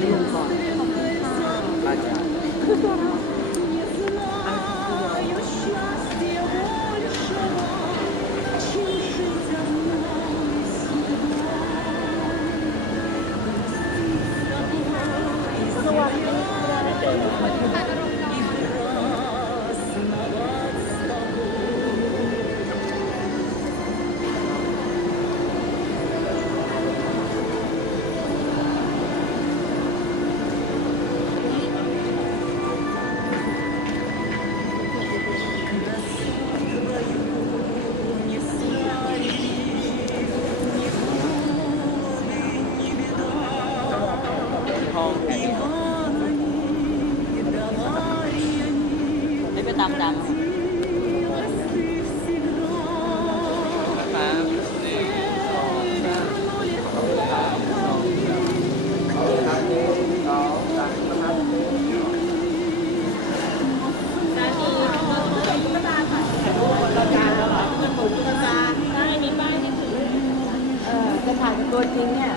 นี่ลงก่อนอาจารย์ไม่ไปตามดังจะถ่ายเป็นตัวจริงเนี่ย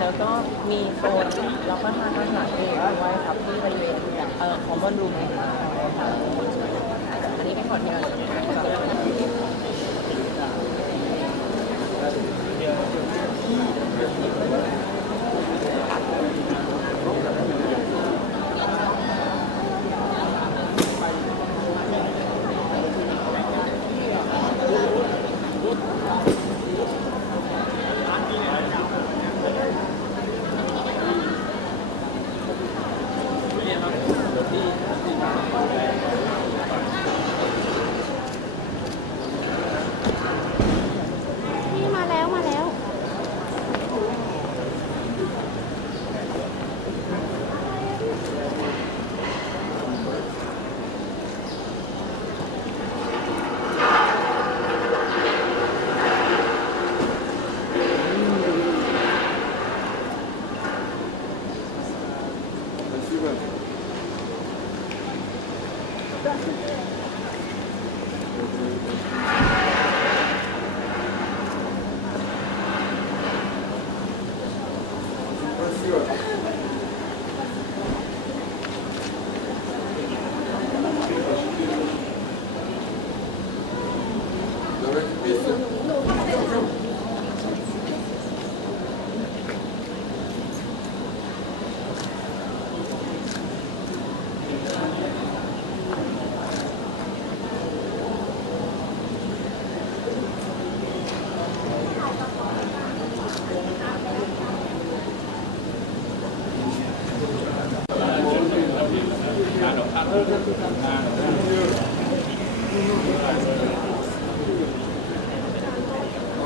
แล้วก็มีโซนแล้วก็ทานอาหารเองไว้ครับที่บริเวณของบอลรูมอันนี้เป็นขอดที่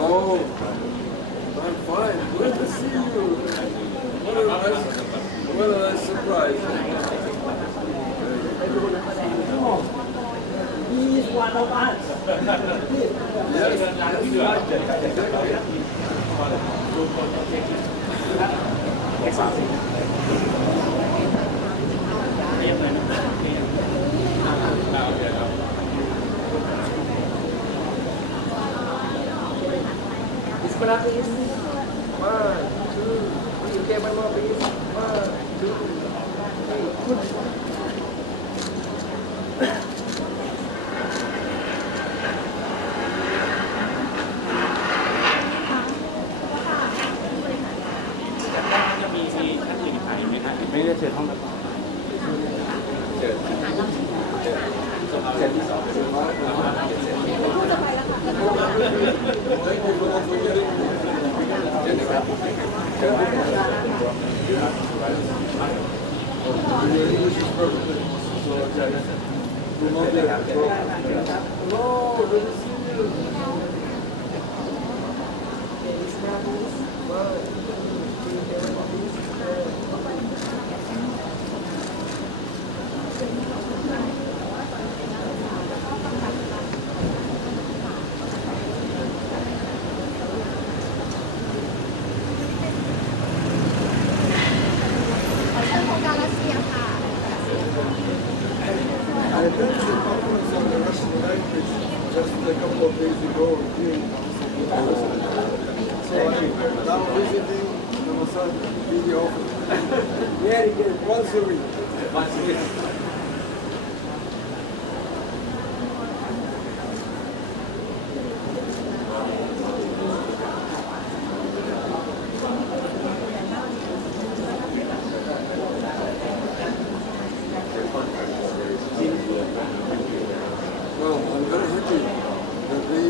Oh, I'm fine. Good to see you. What a nice surprise. He's one of us. Is Smile, please. 1, 2, 3. Okay, one more, please. 1, 2, 3. Good. จะมีท่านอื่นใครไหมฮะไม่ได้เชิญห้องรับรองเชิญที่สองเชิญนะครับเชิญ Your English is perfect. So, we'll not let it go. Hello, good to see you. เชิญโครงการรัสเซียค่ะ I attended the conference on the Russian language just a couple of days ago here in Amsterdam. So I'm now visiting the Mossad video often. Very good, once a week. Well, I'm very happy that they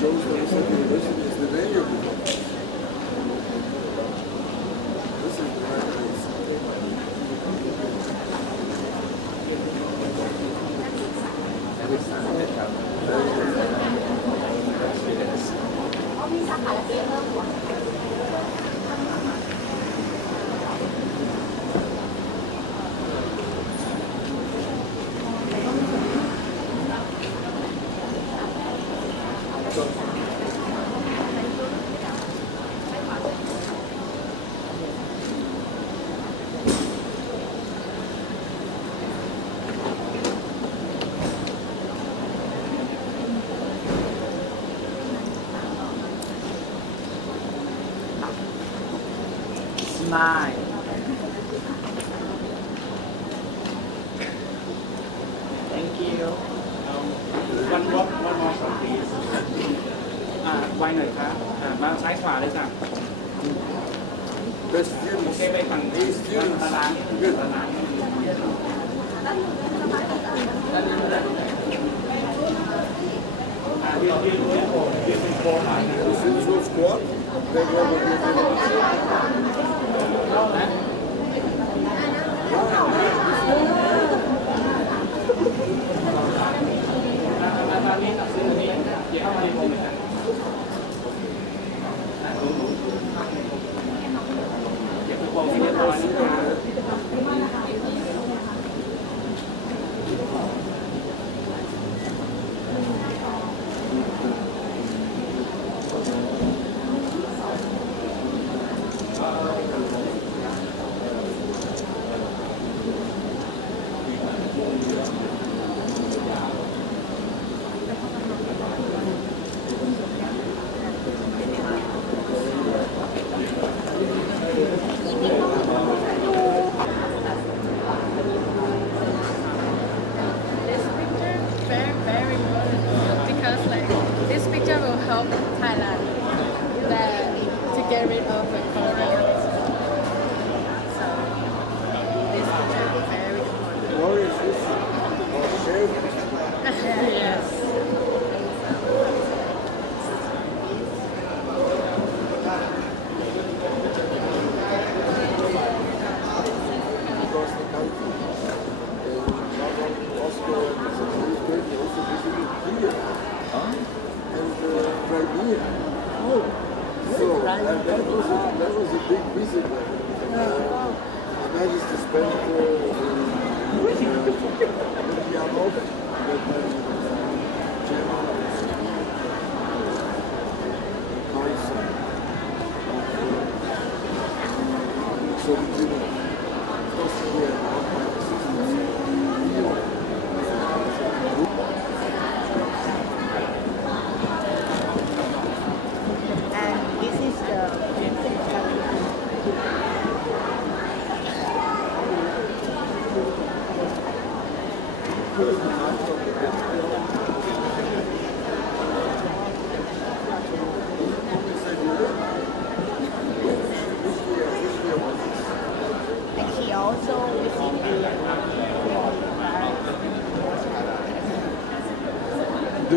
chose the Mossad University as the venue. This is the right place. มีสาขารัสเซียเพิ่มหัว Smile. Thank you. one more shot please ไวหน่อยครับมาซ้ายขวาเลยจ้ะ Best โอ students. เคไปฝั่งนี้ These students. ตาราง Good. ตาราง ที่รู้โอ้ที่เป็นโค้ง The central squad. They go over here. นะ มาตอนนี้ตัดสินนี้เกี่ยวกับที่ผมนะเก็บกระโปรงที่เรียบร้อยนะครับ This picture very important because like this picture will help Thailand that to get rid of the colonialism. So this picture is very important. What is this? Oh, shit. Yes. Across the country. Oscar and the Secretary also visited here. And Crimea. Oh, So that was a big visit. I managed to spend Pianov, but German Council. So we did it. Of course, we had our assistants.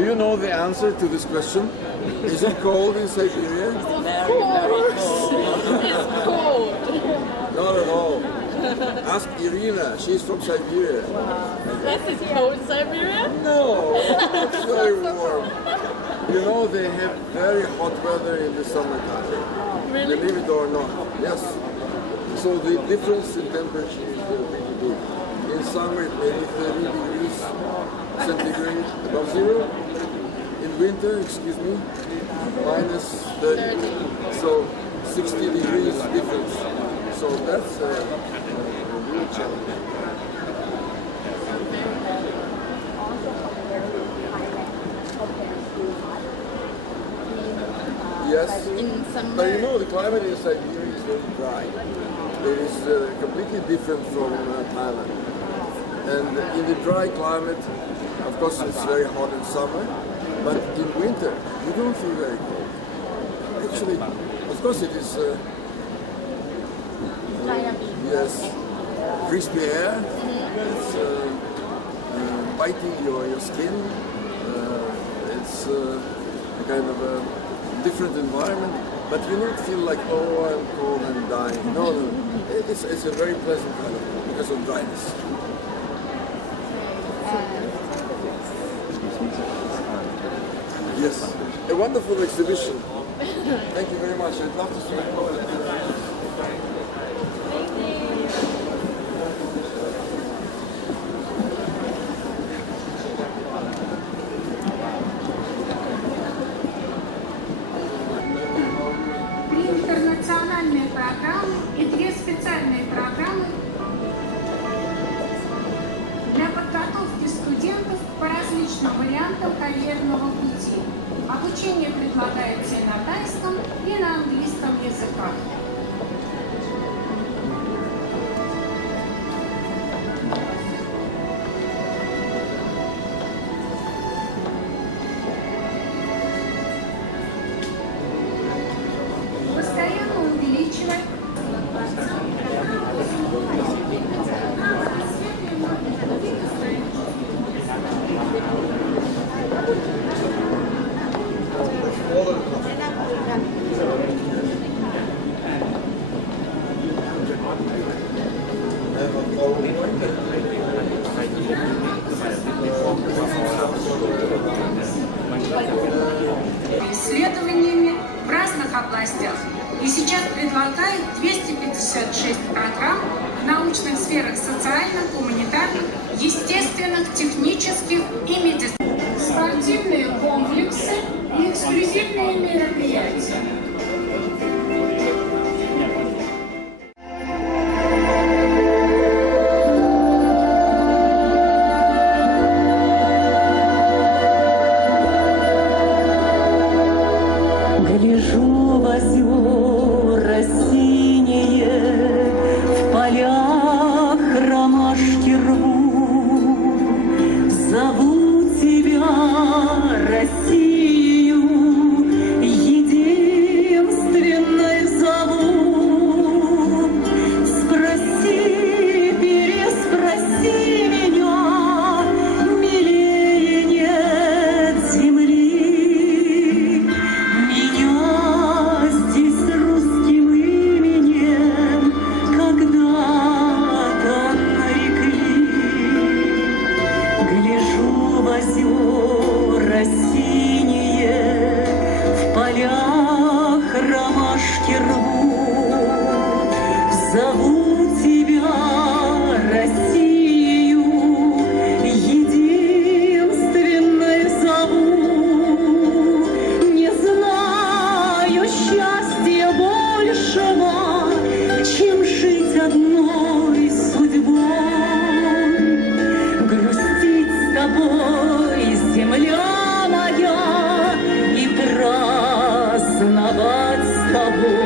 you know the answer to this question? Is it cold in Siberia? very cold. It's cold. Not at all. Ask Irina. She's from Siberia. This is cold Siberia. No, it's very warm. You know they have very hot weather in the summertime. Really? Believe it or not. Yes. So the difference in temperature is really big. In summer it may be 30 degrees centigrade above zero. In winter, excuse me, minus 30. So 60 degrees difference. So that's a real challenge. Yes, In summer. but you know the climate in Siberia is very dry. It is completely different from Thailand. And in the dry climate, of course it's very hot in summer, but in winter you don't feel very cold. Actually, of course it is, yes, crispy air, it's biting your skin, it's a kind of a different environment, but you don't feel like, oh, I'm cold, I'm dying. No, no, it's a very pleasant kind of, because of dryness. Yes, a wonderful exhibition. Thank you very much. I'd love to see it. Три интернациональные программы и две специальные программы для подготовки студентов по различным вариантам карьерного пути. Обучение предлагается и на тайском, и на английском языках. Постоянно увеличивать исследованиями в разных областях. И сейчас предлагают 256 программ в научных сферах социальных, гуманитарных, естественных, технических и медицинских. Спортивные комплексы и эксклюзивные мероприятия. Гляжу в озера синие, в полях ромашки рву, зову тебя, Россию, единственной зову. Спроси, переспроси меня, милее нет земли. Меня здесь русским именем когда-то нарекли. Гляжу в озера синие, в полях ромашки рву, зову тебя, Россию, единственной зову. Не знаю счастья большего, чем жить одной судьбой. Грустить с тобой, земля моя, и праздновать с тобой.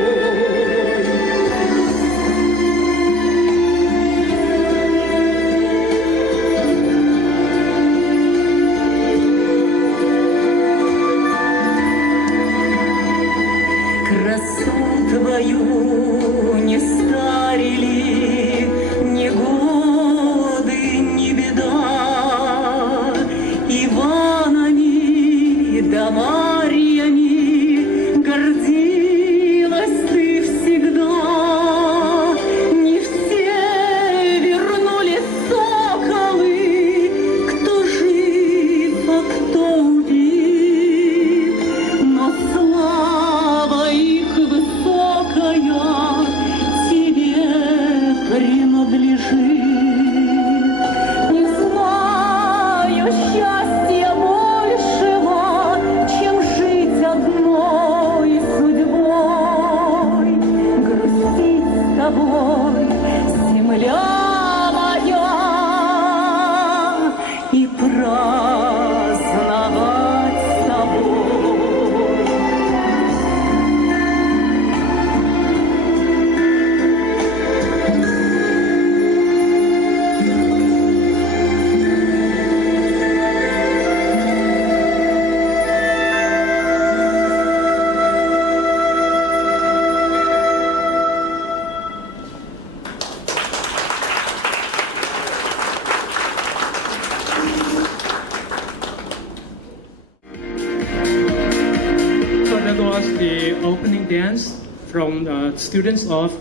Красу твою не старили ни годы, ни беда. Иванами the opening dance from students of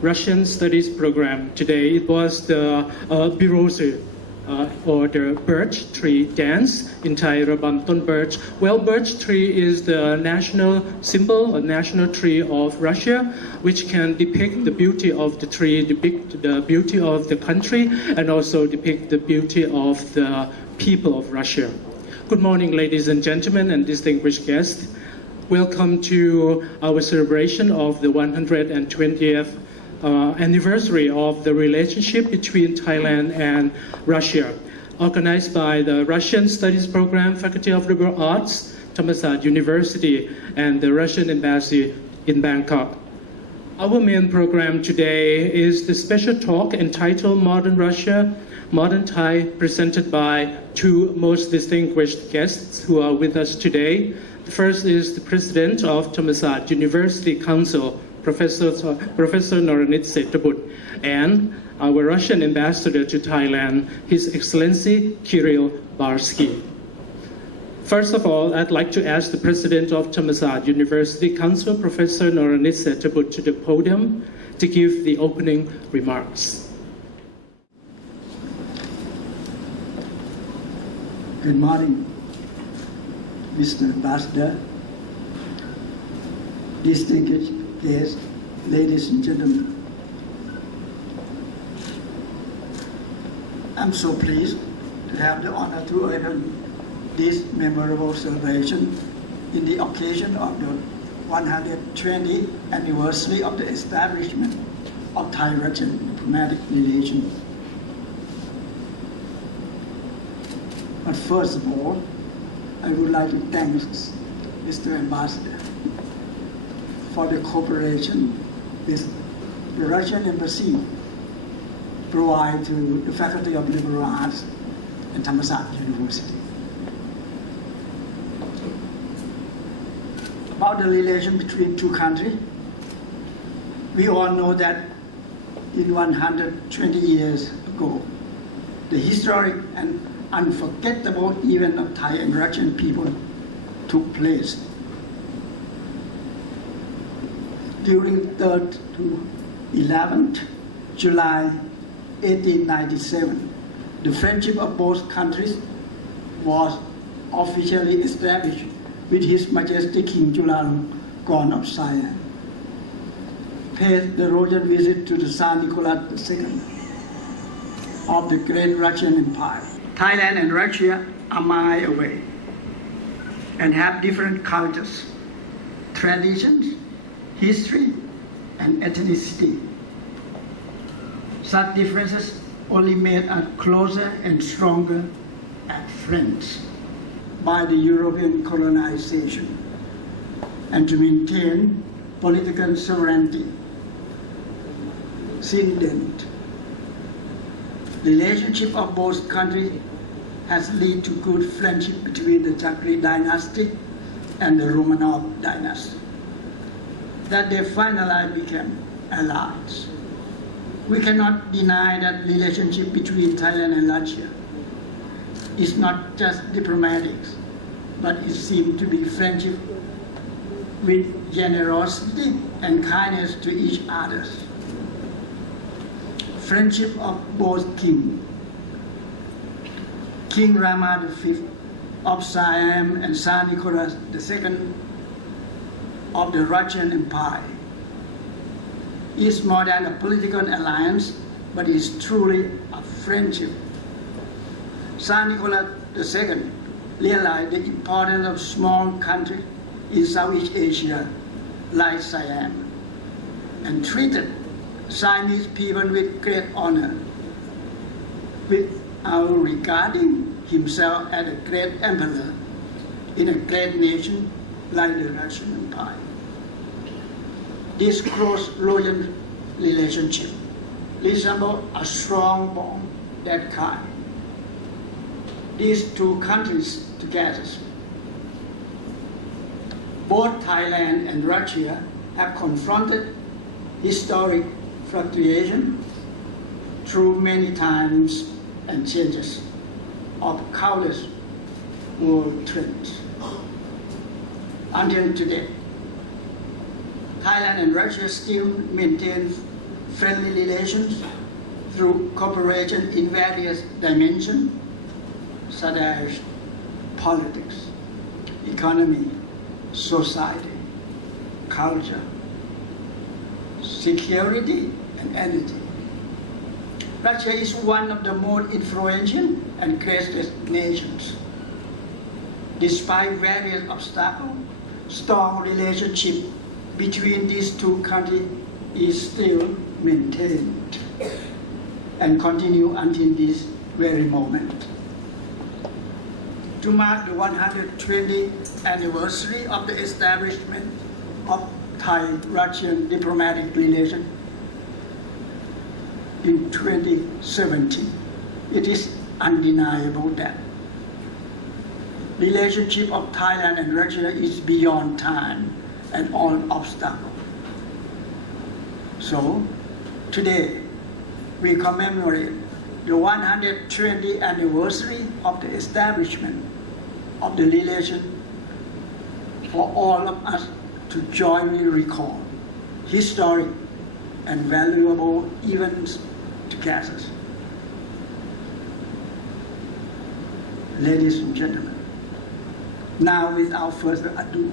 Russian Studies program today. It was the Birozu, or the birch tree dance in Thai, Rabanton birch. Well, birch tree is the national symbol, a national tree of Russia, which can depict the beauty of the tree, depict the beauty of the country, and also depict the beauty of the people of Russia. Good morning, ladies and gentlemen, and distinguished guests. Welcome to our celebration of the 120th anniversary of the relationship between Thailand and Russia, organized by the Russian Studies Program, Faculty of Liberal Arts, Thammasat University, and the Russian Embassy in Bangkok. Our main program today is the special talk entitled Modern Russia, Modern Thai, presented by two most distinguished guests who are with us today. The first is the President of Thammasat University Council, Professor Noranit ศรษฐบ and our Russian ambassador to Thailand, His Excellency Kirill Barsky. First of all, I'd like to ask the President of Thammasat University Council, Professor Noranit ศรษฐบ, to the podium to give the opening remarks. Good morning, Mr. Ambassador, distinguished guests, ladies and gentlemen. I'm so pleased to have the honor to open this memorable celebration in the occasion of the 120th anniversary of the establishment of Thai-Russian diplomatic relations. But first of all, I would like to thank Mr. Ambassador for the cooperation with the Russian Embassy provide to the Faculty of Liberal Arts at Thammasat University. About the relation between two countries, we all know that in 120 years ago, the historic and unforgettable event of Thai and Russian people took place. During 3rd to 11th July 1897, the friendship of both countries was officially established with His Majesty King Chulalongkorn of Siam paid the royal visit to the Tsar Nicholas II of the Great Russian Empire. Thailand and Russia are miles away and have different cultures, traditions, history, and ethnicity. Such differences only made us closer and stronger as friends by the European colonization and to maintain political sovereignty. Since then, the relationship of both countries has led to good friendship between the Chakri dynasty and the Romanov dynasty, that they finally became allies. We cannot deny that relationship between Thailand and Russia is not just diplomatic, but it seems to be friendship with generosity and kindness to each other. Friendship of both kings, King Rama V of Siam and Tsar Nicholas II of the Russian Empire, is more than a political alliance, but is truly a friendship. Tsar Nicholas II realized the importance of small countries in Southeast Asia like Siam and treated Siamese people with great honor, without regarding himself as a great emperor in a great nation like the Russian Empire. This close loyal relationship resembles a strong bond that kind. These two countries together, both Thailand and Russia, have confronted historic fluctuation through many times and changes of countless world trends. Until today, Thailand and Russia still maintain friendly relations through cooperation in various dimensions, such as politics, economy, society, culture, security, and energy. Russia is one of the most influential and greatest nations. Despite various obstacles, strong relationship between these two countries is still maintained and continue until this very moment. To mark the 120th anniversary of the establishment of Thai-Russian diplomatic relations in 2017, it is undeniable that relationship of Thailand and Russia is beyond time and all obstacles. So, today, we commemorate the 120th anniversary of the establishment of the relation for all of us to jointly recall historic and valuable events together. Ladies and gentlemen, now without further ado,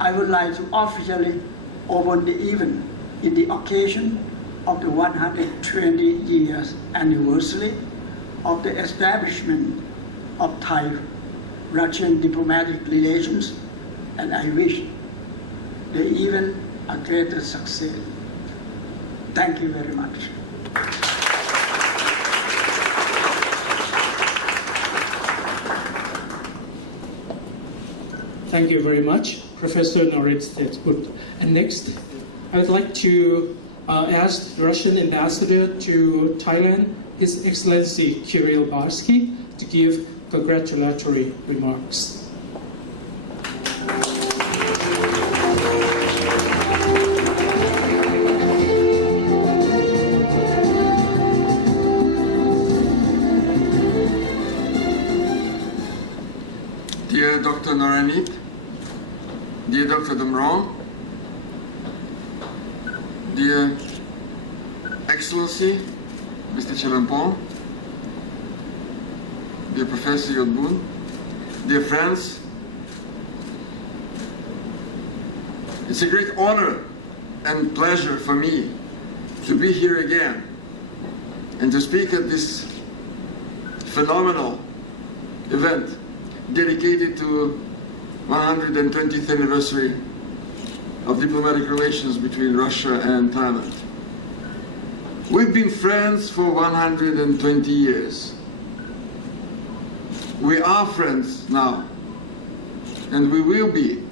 I would like to officially open the event in the occasion of the 120 years anniversary of the establishment of Thai-Russian diplomatic relations, and I wish the event a greater success. Thank you very much. Thank you very much, Professor Norit Stetwood. And next, I would like to ask the Russian ambassador to Thailand, His Excellency Kirill Barsky, to give congratulatory remarks. Dear Dr. Naranit, dear Dr. Damron, dear Excellency, Mr. Chalampong, dear Professor Yodbun, dear friends, it's a great honor and pleasure for me to be here again and to speak at this phenomenal event dedicated to 120th anniversary of diplomatic relations between Russia and Thailand. We've been friends for 120 years. We are friends now, and we will be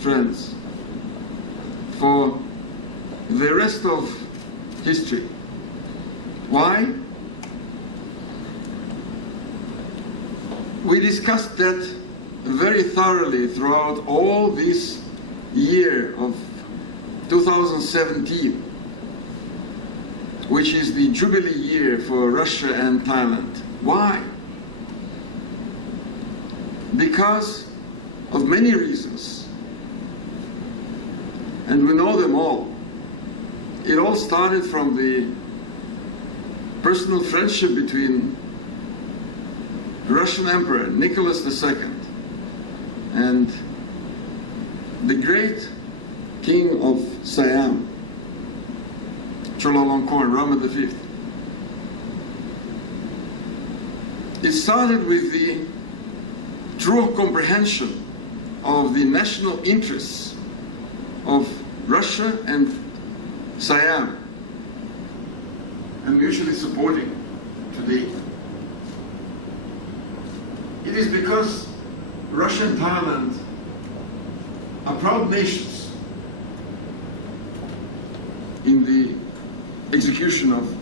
friends for the rest of history. Why? We discussed that very thoroughly throughout all this year of 2017, which is the Jubilee year for Russia and Thailand. Why? Because of many reasons, and we know them all. It all started from the personal friendship between Russian Emperor Nicholas II and the great King of Siam, Chulalongkorn, Rama V. It started with the true comprehension of the national interests of Russia and Siam, and mutually supporting today. It is because Russia and Thailand are proud nations in the execution of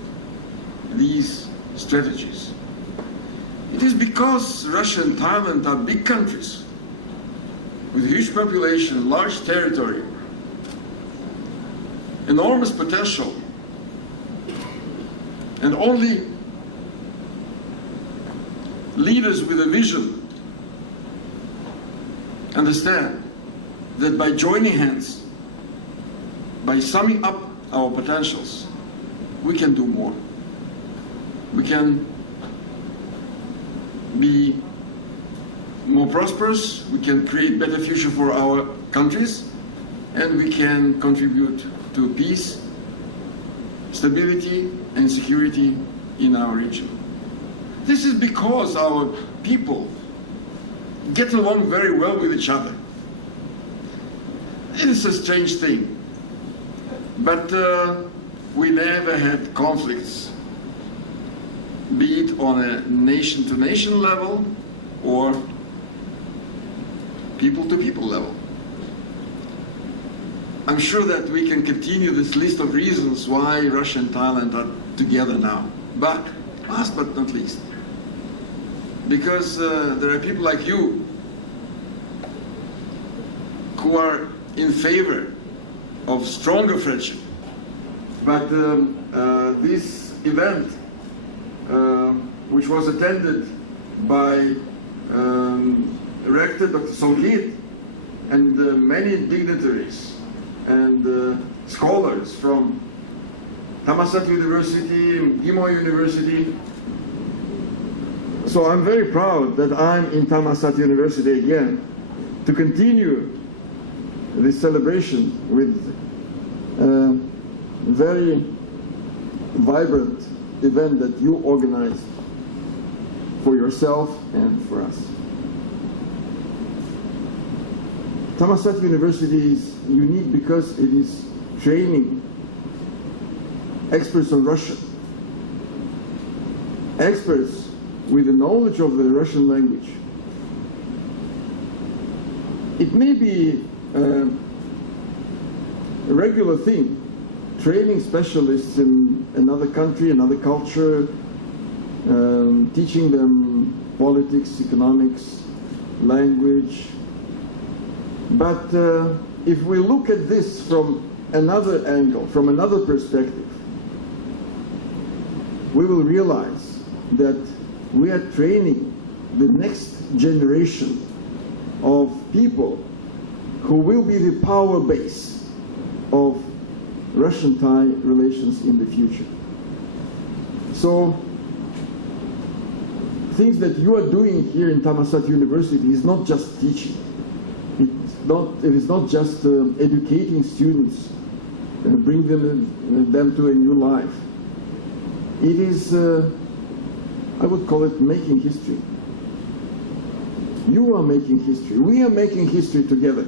these strategies. It is because Russia and Thailand are big countries with huge population, large territory, enormous potential, and only leaders with a vision understand that by joining hands by summing up our potentials, we can do more. We can be more prosperous, we can create better future for our countries, and we can contribute to peace, stability, and security in our region. This is because our people get along very well with each other. It is a strange thing, but we never had conflicts, be it on a nation-to-nation level or people-to-people level. I'm sure that we can continue this list of reasons why Russia and Thailand are together now. But last but not least, because there are people like you who are in favor of stronger friendship. But this event, which was attended by Rector Dr. Songkit and many dignitaries and scholars from Thammasat University, Gimo University. So I'm very proud that I'm in Thammasat University again to continue this celebration with a very vibrant event that you organized for yourself and for us. Thammasat University is unique because it is training experts on Russian, experts with the knowledge of the Russian language. It may be a regular thing, training specialists in another country, another culture, teaching them politics, economics, language. But if we look at this from another angle, from another perspective, we will realize that we are training the next generation of people who will be the power base of Russian-Thai relations in the future. So, things that you are doing here in Thammasat University is not just teaching. It is not just educating students, bring them to a new life. It is, I would call it making history. You are making history. We are making history together.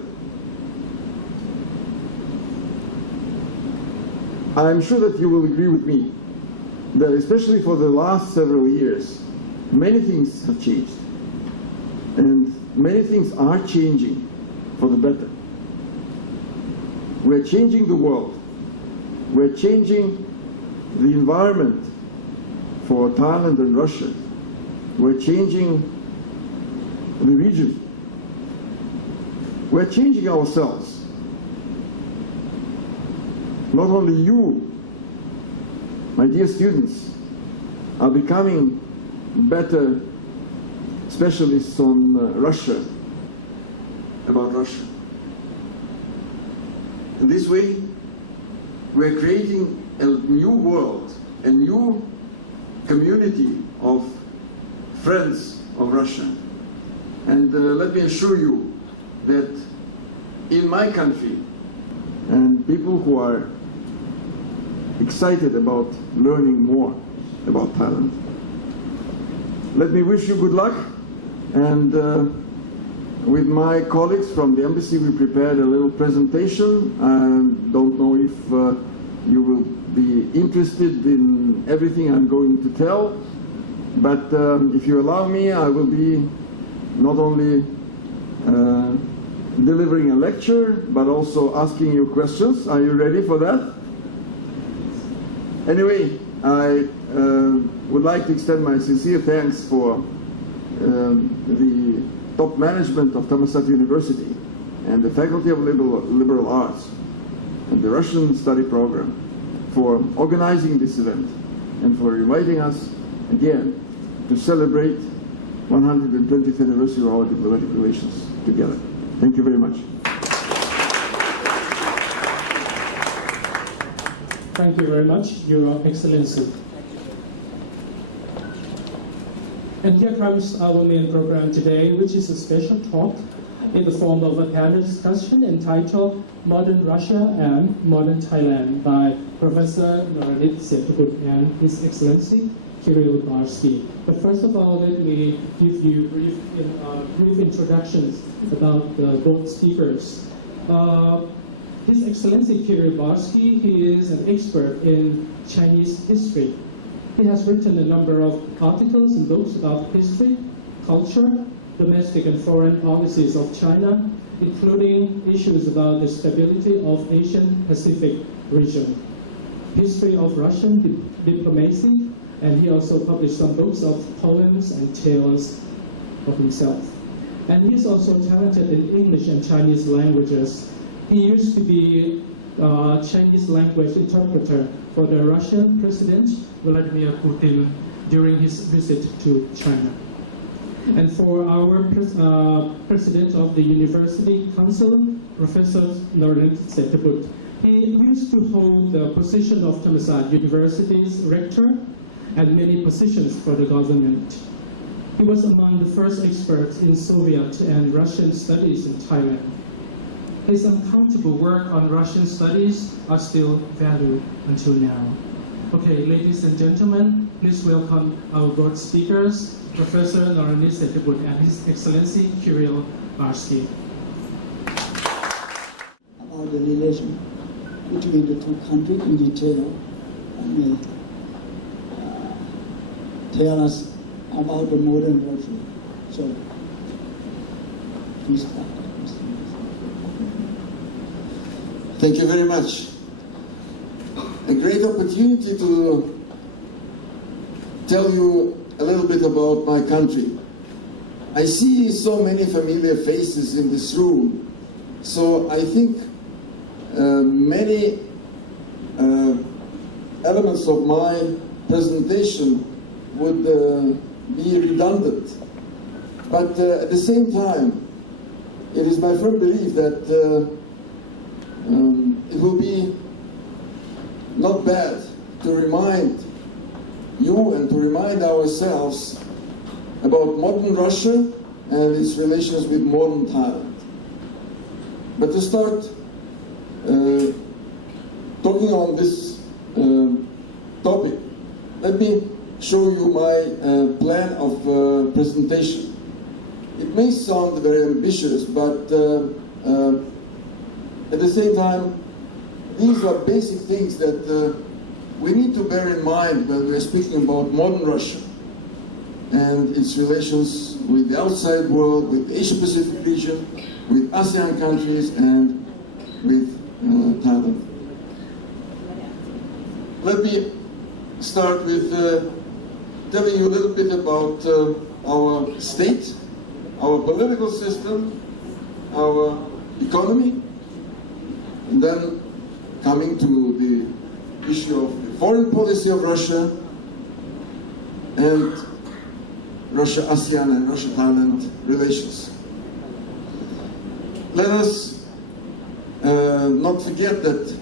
I'm sure that you will agree with me that especially for the last several years, many things have changed. And many things are changing for the better. We're changing the world. We're changing the environment for Thailand and Russia. We're changing the region. We're changing ourselves. Not only you, my dear students, are becoming better specialists on Russia, about Russia. In this way, we're creating a new world, a new community of friends of Russia. And let me assure you that in my country, and people who are excited about learning more about Thailand, let me wish you good luck. And with my colleagues from the embassy, we prepared a little presentation. I don't know if you will be interested in everything I'm going to tell, but if you allow me, I will be not only delivering a lecture, but also asking you questions. Are you ready for that? Anyway, I would like to extend my sincere thanks for the top management of Thammasat University and the Faculty of Liberal Arts and the Russian Study Program for organizing this event and for inviting us again to celebrate 120th anniversary of our diplomatic relations together. Thank you very much. Thank you very much, Your Excellency. And here comes our main program today, which is a special talk in the form of a panel discussion entitled Modern Russia and Modern Thailand by Professor ศรษฐบand His Excellency Kirill Barsky. But first of all, let me give you brief introductions about both speakers. His Excellency Kirill Barsky, he is an expert in Chinese history. He has written a number of articles and books about history, culture, domestic and foreign policies of China, including issues about the stability of Asian Pacific region, history of Russian diplomacy, and he also published some books of poems and tales of himself. And he's also talented in English and Chinese languages. He used to be a Chinese language interpreter for the Russian President Vladimir Putin during his visit to China. And for our President of the University Council, Professor ศรษฐบ, he used to hold the position of Thammasat University's rector and many positions for the government. He was among the first experts in Soviet and Russian studies in Thailand. His uncountable work on Russian studies are still valued until now. Okay, ladies and gentlemen, please welcome our board speakers, Professor ศรษฐบand His Excellency Kirill Barsky. About the relation between the two countries in detail, I may tell us about the modern Russia. So, please start. Thank you very much. A great opportunity to tell you a little bit about my country. I see so many familiar faces in this room, so I think many elements of my presentation would be redundant. But at the same time, it is my firm belief that it will be not bad to remind you and to remind ourselves about modern Russia and its relations with modern Thailand. But to start talking on this topic, let me show you my plan of presentation. It may sound very ambitious, but at the same time, these are basic things that we need to bear in mind when we are speaking about modern Russia and its relations with the outside world, with the Asia-Pacific region, with ASEAN countries, and with Thailand. Let me start with telling you a little bit about our state, our political system, our economy, and then coming to the issue of the foreign policy of Russia and Russia-ASEAN and Russia-Thailand relations. Let us not forget that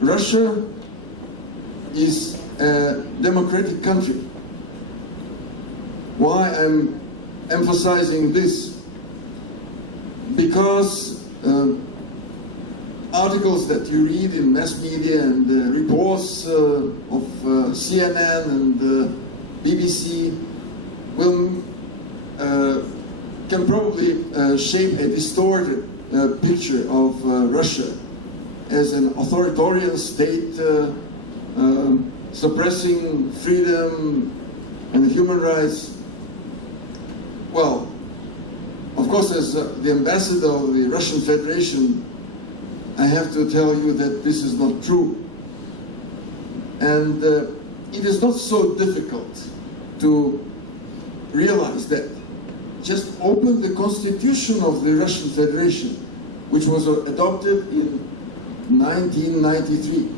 Russia is a democratic country. Why I'm emphasizing this? Because articles that you read in mass media and reports of CNN and BBC will can probably shape a distorted picture of Russia as an authoritarian state suppressing freedom and human rights. Well, of course, as the ambassador of the Russian Federation, I have to tell you that this is not true. And it is not so difficult to realize that. Just open the constitution of the Russian Federation, which was adopted in 1993.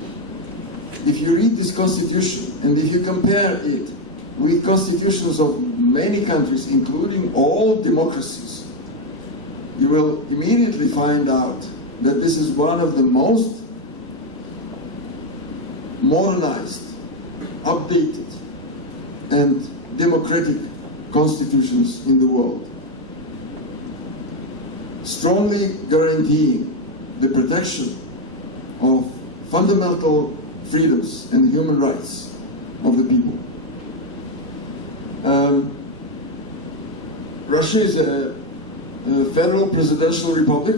If you read this constitution and if you compare it with constitutions of many countries, including all democracies, you will immediately find out that this is one of the most modernized, updated, and democratic constitutions in the world, strongly guaranteeing the protection of fundamental freedoms and human rights of the people. Russia is a federal presidential republic,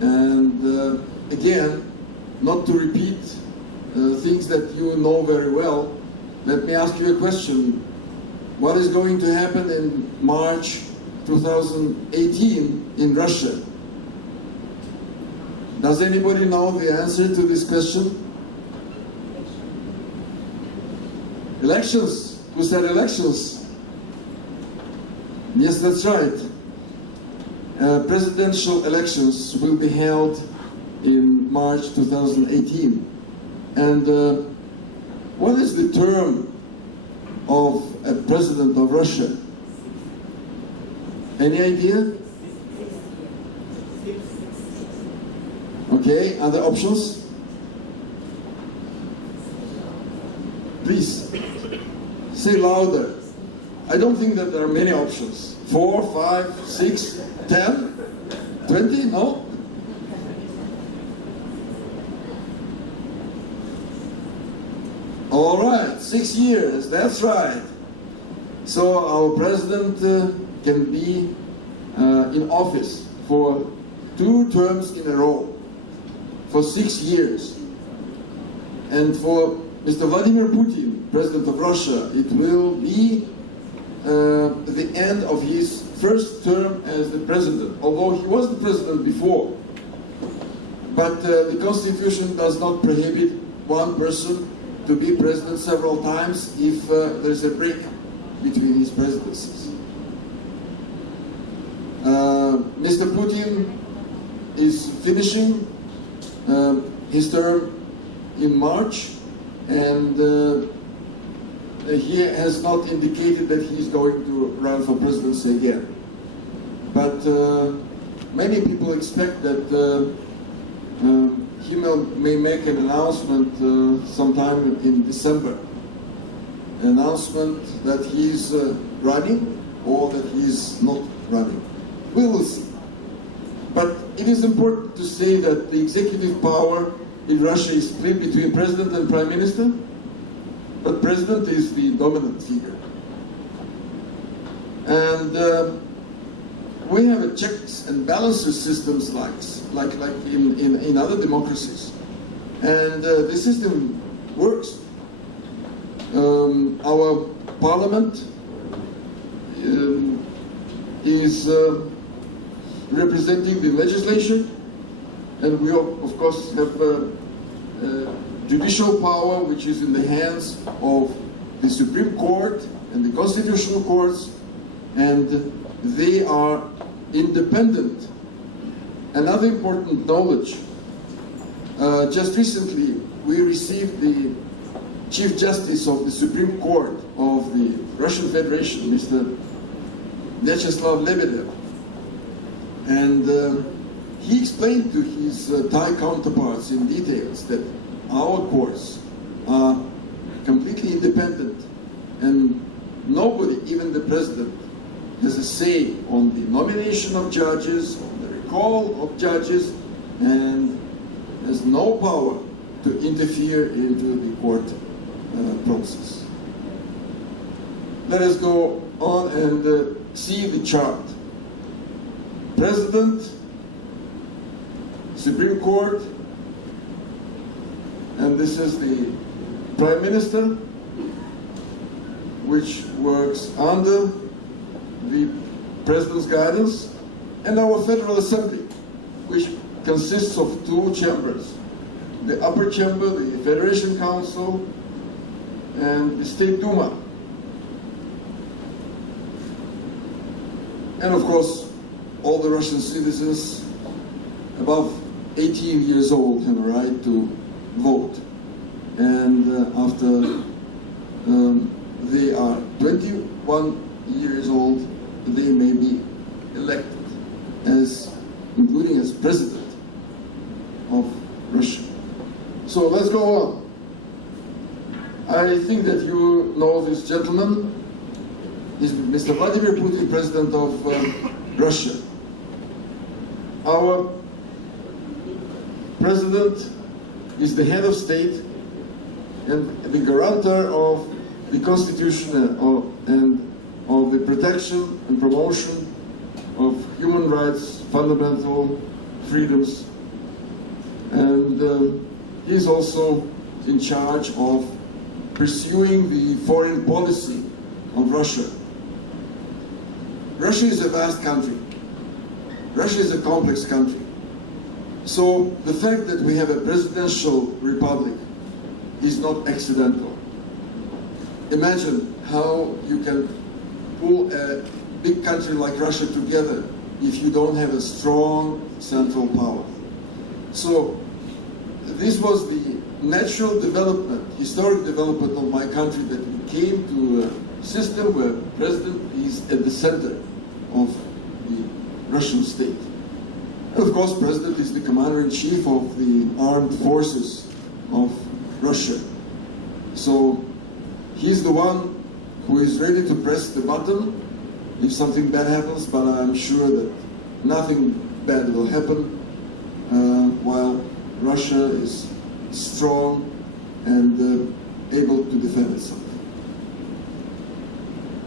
and again, not to repeat things that you know very well, let me ask you a question. What is going to happen in March 2018 in Russia? Does anybody know the answer to this question? Elections. Who said elections? Yes, that's right. Presidential elections will be held in March 2018. And what is the term of a president of Russia? Any idea? Okay, other options? Please, say louder. I don't think that there are many options. 4, 5, 6, 10, 20, no? All right, 6 years, that's right. So our president can be in office for 2 terms in a row, for 6 years. And for Mr. Vladimir Putin, President of Russia, it will be the end of his first term as the president, although he was the president before. But the Constitution does not prohibit one person to be president several times if there's a break between his presidencies. Mr. Putin is finishing his term in March, and he has not indicated that he's going to run for presidency again. But many people expect that he may make an announcement sometime in December. An announcement that he's running or that he's not running. We will see. But it is important to say that the executive power in Russia is split between president and prime minister, but president is the dominant figure. And we have a checks and balances systems like in other democracies. And the system works. Our parliament is representing the legislature, and we of course have judicial power, which is in the hands of the Supreme Court and the constitutional courts, and they are independent. Another important knowledge, just recently we received the Chief Justice of the Supreme Court of the Russian Federation, Mr. Vyacheslav Lebedev, and he explained to his Thai counterparts in details that our courts are completely independent, and nobody, even the president, has a say on the nomination of judges, on the recall of judges, and has no power to interfere into the court process. Let us go on and see the chart. President, Supreme Court, and this is the Prime Minister, which works under the President's guidance, and our Federal Assembly, which consists of 2 chambers. The upper chamber, the Federation Council, and the State Duma. And of course, all the Russian citizens above 18 years old have a right to vote. And after they are 21 years old, they may be elected including as president of Russia. So let's go on. I think that you know this gentleman. He's Mr. Vladimir Putin, President of Russia. Our President is the head of state and the guarantor of the Constitution and of the protection and promotion of human rights, fundamental freedoms. And he is also in charge of pursuing the foreign policy of Russia. Russia is a vast country. Russia is a complex country. So the fact that we have a presidential republic is not accidental. Imagine how you can pull a big country like Russia together if you don't have a strong central power. So this was the natural development, historic development of my country, that we came to a system where the president is at the center of the Russian state. And of course, president is the commander-in-chief of the armed forces of Russia. So he's the one who is ready to press the button if something bad happens, but I'm sure that nothing bad will happen while Russia is strong and able to defend itself.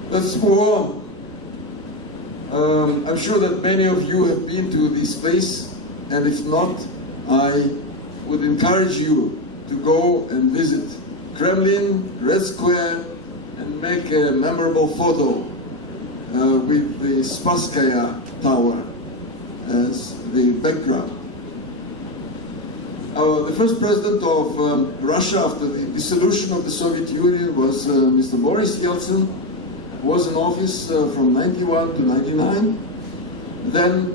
Let's move on. I'm sure that many of you have been to this place, and if not, I would encourage you to go and visit Kremlin, Red Square, and make a memorable photo with the Spasskaya Tower as the background. The first president of Russia after the dissolution of the Soviet Union was Mr. Boris Yeltsin, who was in office from 91 to 99. Then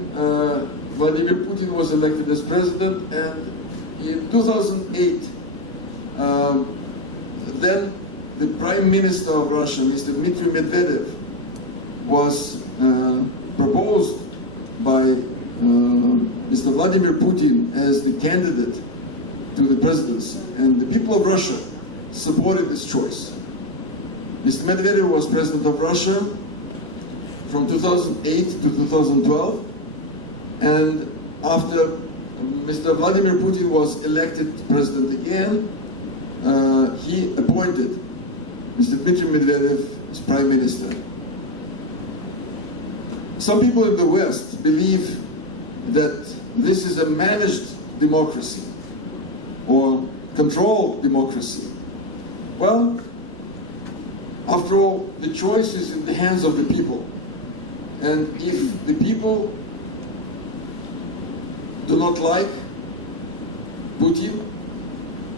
Vladimir Putin was elected as president, and in 2008, then the Prime Minister of Russia, Mr. Dmitry Medvedev, was proposed by Mr. Vladimir Putin as the candidate to the presidency, and the people of Russia supported this choice. Mr. Medvedev was president of Russia from 2008 to 2012, and after Mr. Vladimir Putin was elected president again, he appointed Mr. Dmitry Medvedev as prime minister. Some people in the West believe that this is a managed democracy or controlled democracy. Well, after all, the choice is in the hands of the people. And if the people do not like Putin,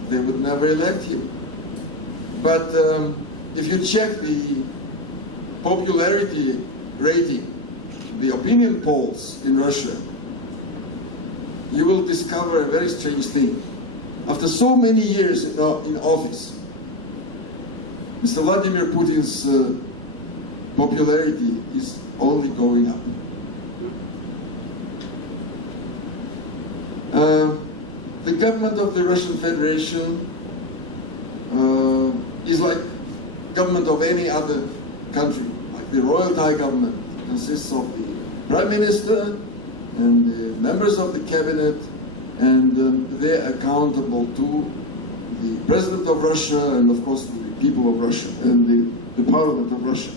they would never elect him. But if you check the popularity rating, the opinion polls in Russia, you will discover a very strange thing. After so many years in office, Mr. Vladimir Putin's popularity is only going up. The government of the Russian Federation is like government of any other country. Like the royal Thai government consists of the prime minister and the members of the cabinet, and they're accountable to the president of Russia and of course to the people of Russia and the parliament of Russia.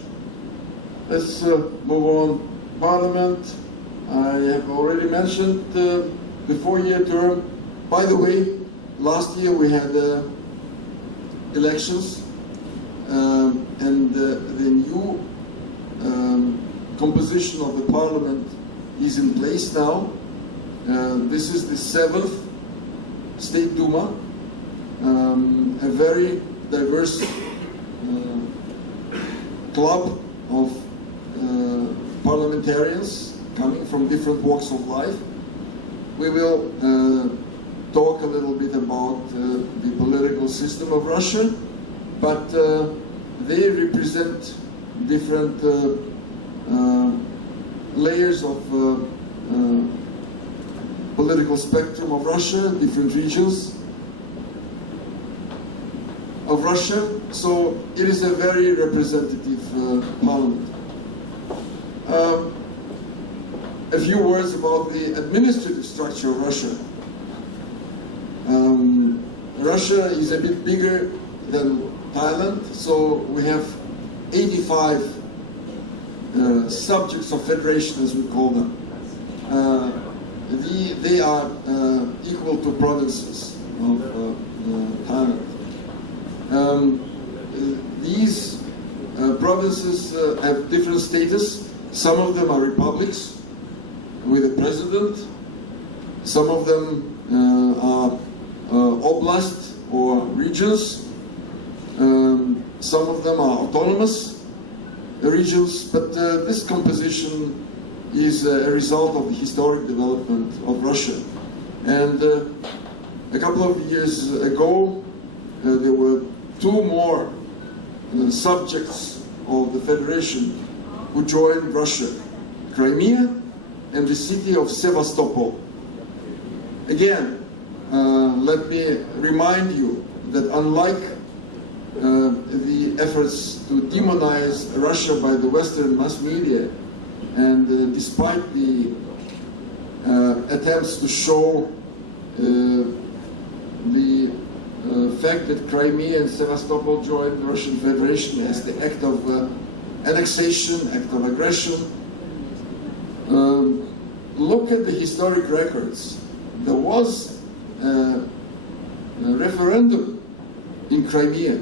Let's move on. Parliament, I have already mentioned the 4-year term. By the way, last year we had elections, and the new composition of the parliament is in place now. This is the 7th State Duma, a very diverse club of parliamentarians coming from different walks of life. We will talk a little bit about the political system of Russia, but they represent different layers of political spectrum of Russia, different regions. of Russia, so it is a very representative parliament. A few words about the administrative structure of Russia. Russia is a bit bigger than Thailand, so we have 85 subjects of federation, as we call them. They are equal to provinces of Thailand. These provinces have different status. Some of them are republics with a president. Some of them are oblast or regions. Some of them are autonomous regions, but this composition is a result of the historic development of Russia. And a couple of years ago, there were two more subjects of the Federation who joined Russia, Crimea and the city of Sevastopol. Again, let me remind you that unlike the efforts to demonize Russia by the Western mass media, and despite the attempts to show the fact that Crimea and Sevastopol joined the Russian Federation as the act of annexation, act of aggression, look at the historic records. There was a referendum in Crimea,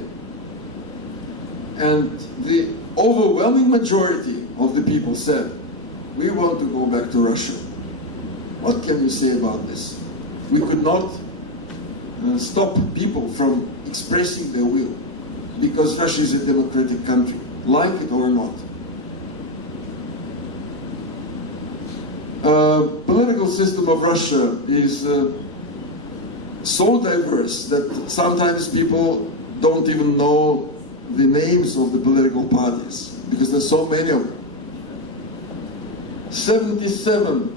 and the overwhelming majority of the people said, we want to go back to Russia. What can you say about this? We could not stop people from expressing their will, because Russia is a democratic country, like it or not. Political system of Russia is so diverse that sometimes people don't even know the names of the political parties, because there's so many of them. 77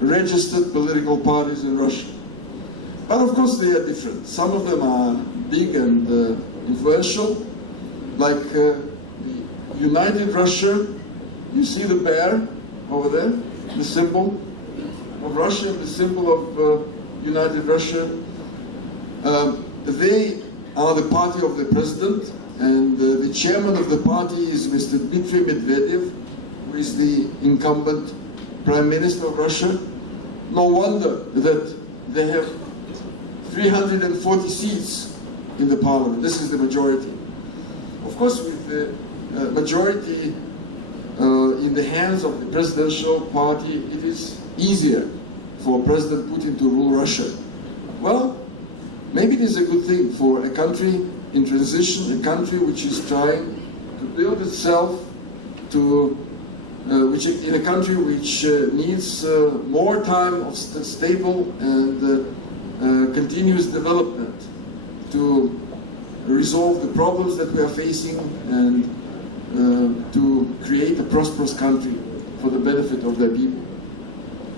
registered political parties in Russia. But of course they are different. Some of them are big and influential, like the United Russia. You see the bear over there, the symbol of Russia, the symbol of United Russia. They are the party of the president, and the chairman of the party is Mr. Dmitry Medvedev, who is the incumbent prime minister of Russia. No wonder that they have 340 seats in the parliament. This is the majority. Of course, with the majority in the hands of the presidential party, it is easier for President Putin to rule Russia. Well, maybe it is a good thing for a country in transition, a country which is trying to build itself to, in a country which needs more time of stable and continuous development to resolve the problems that we are facing and to create a prosperous country for the benefit of their people.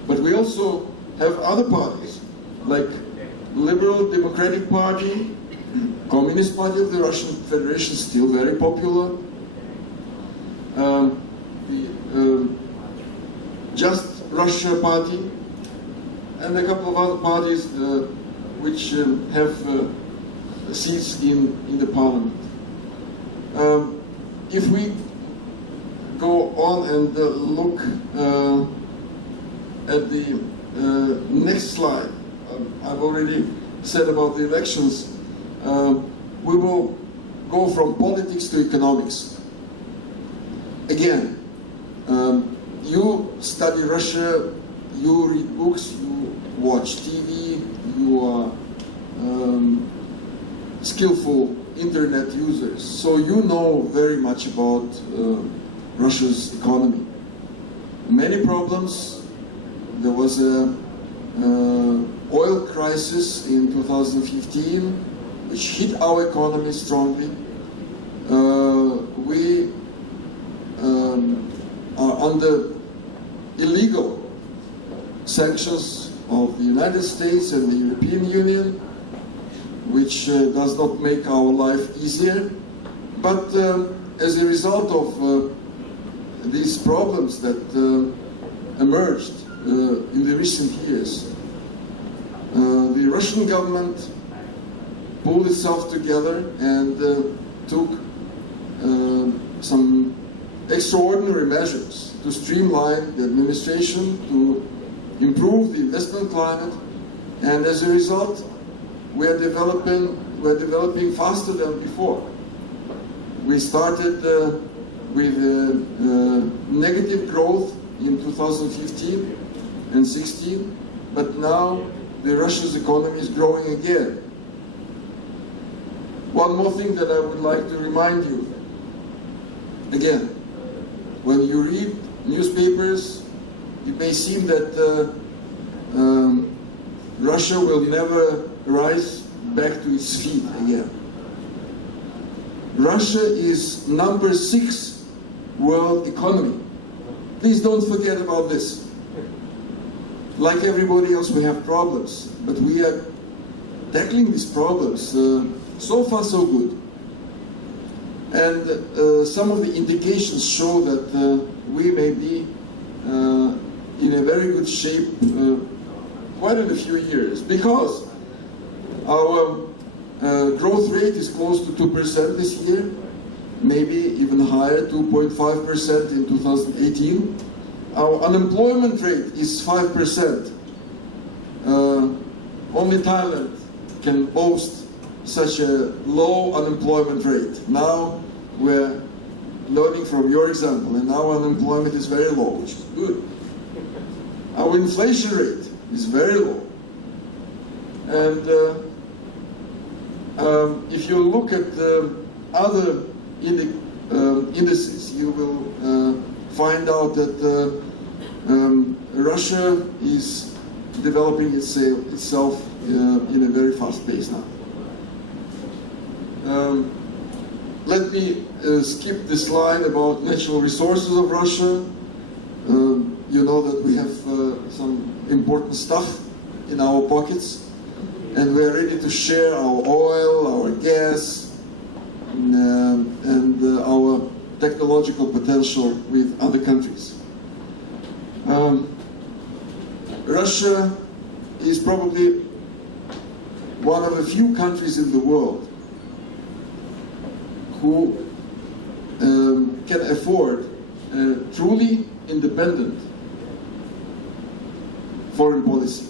But we also have other parties, like Liberal Democratic Party, Communist Party of the Russian Federation, still very popular, the Just Russia Party, and a couple of other parties which have seats in the parliament. If we go on and look at the next slide, I've already said about the elections. We will go from politics to economics. Again, you study Russia, you read books, you watch TV, you are skillful internet users, so you know very much about Russia's economy. Many problems. There was a oil crisis in 2015, which hit our economy strongly. We are under illegal sanctions of the United States and the European Union. which does not make our life easier. But as a result of these problems that emerged in the recent years, the Russian government pulled itself together and took some extraordinary measures to streamline the administration, to improve the investment climate, and as a result, we are developing faster than before. We started with negative growth in 2015 and 16, but now the Russia's economy is growing again. One more thing that I would like to remind you. Again, when you read newspapers, it may seem that Russia will never rise back to its feet again. Russia is number 6 world economy. Please don't forget about this. Like everybody else, we have problems, but we are tackling these problems. So far, so good. And some of the indications show that we may be in a very good shape quite in a few years, because our growth rate is close to 2% this year, maybe even higher, 2.5% in 2018. Our unemployment rate is 5%. Only Thailand can boast such a low unemployment rate. Now we're learning from your example, and our unemployment is very low, which is good. Our inflation rate is very low. And if you look at other indices, you will find out that Russia is developing itself in a very fast pace now. Let me skip the slide about natural resources of Russia. You know that we have some important stuff in our pockets, and we are ready to share our oil, our gas, and our technological potential with other countries. Russia is probably one of the few countries in the world who can afford a truly independent foreign policy.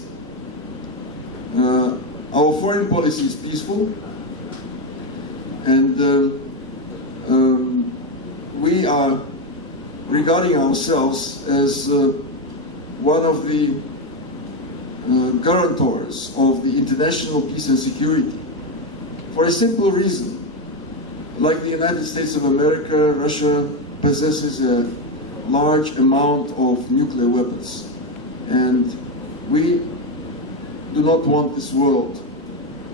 Our foreign policy is peaceful, and we are regarding ourselves as one of the guarantors of the international peace and security, for a simple reason. Like the United States of America, Russia possesses a large amount of nuclear weapons, and we do not want this world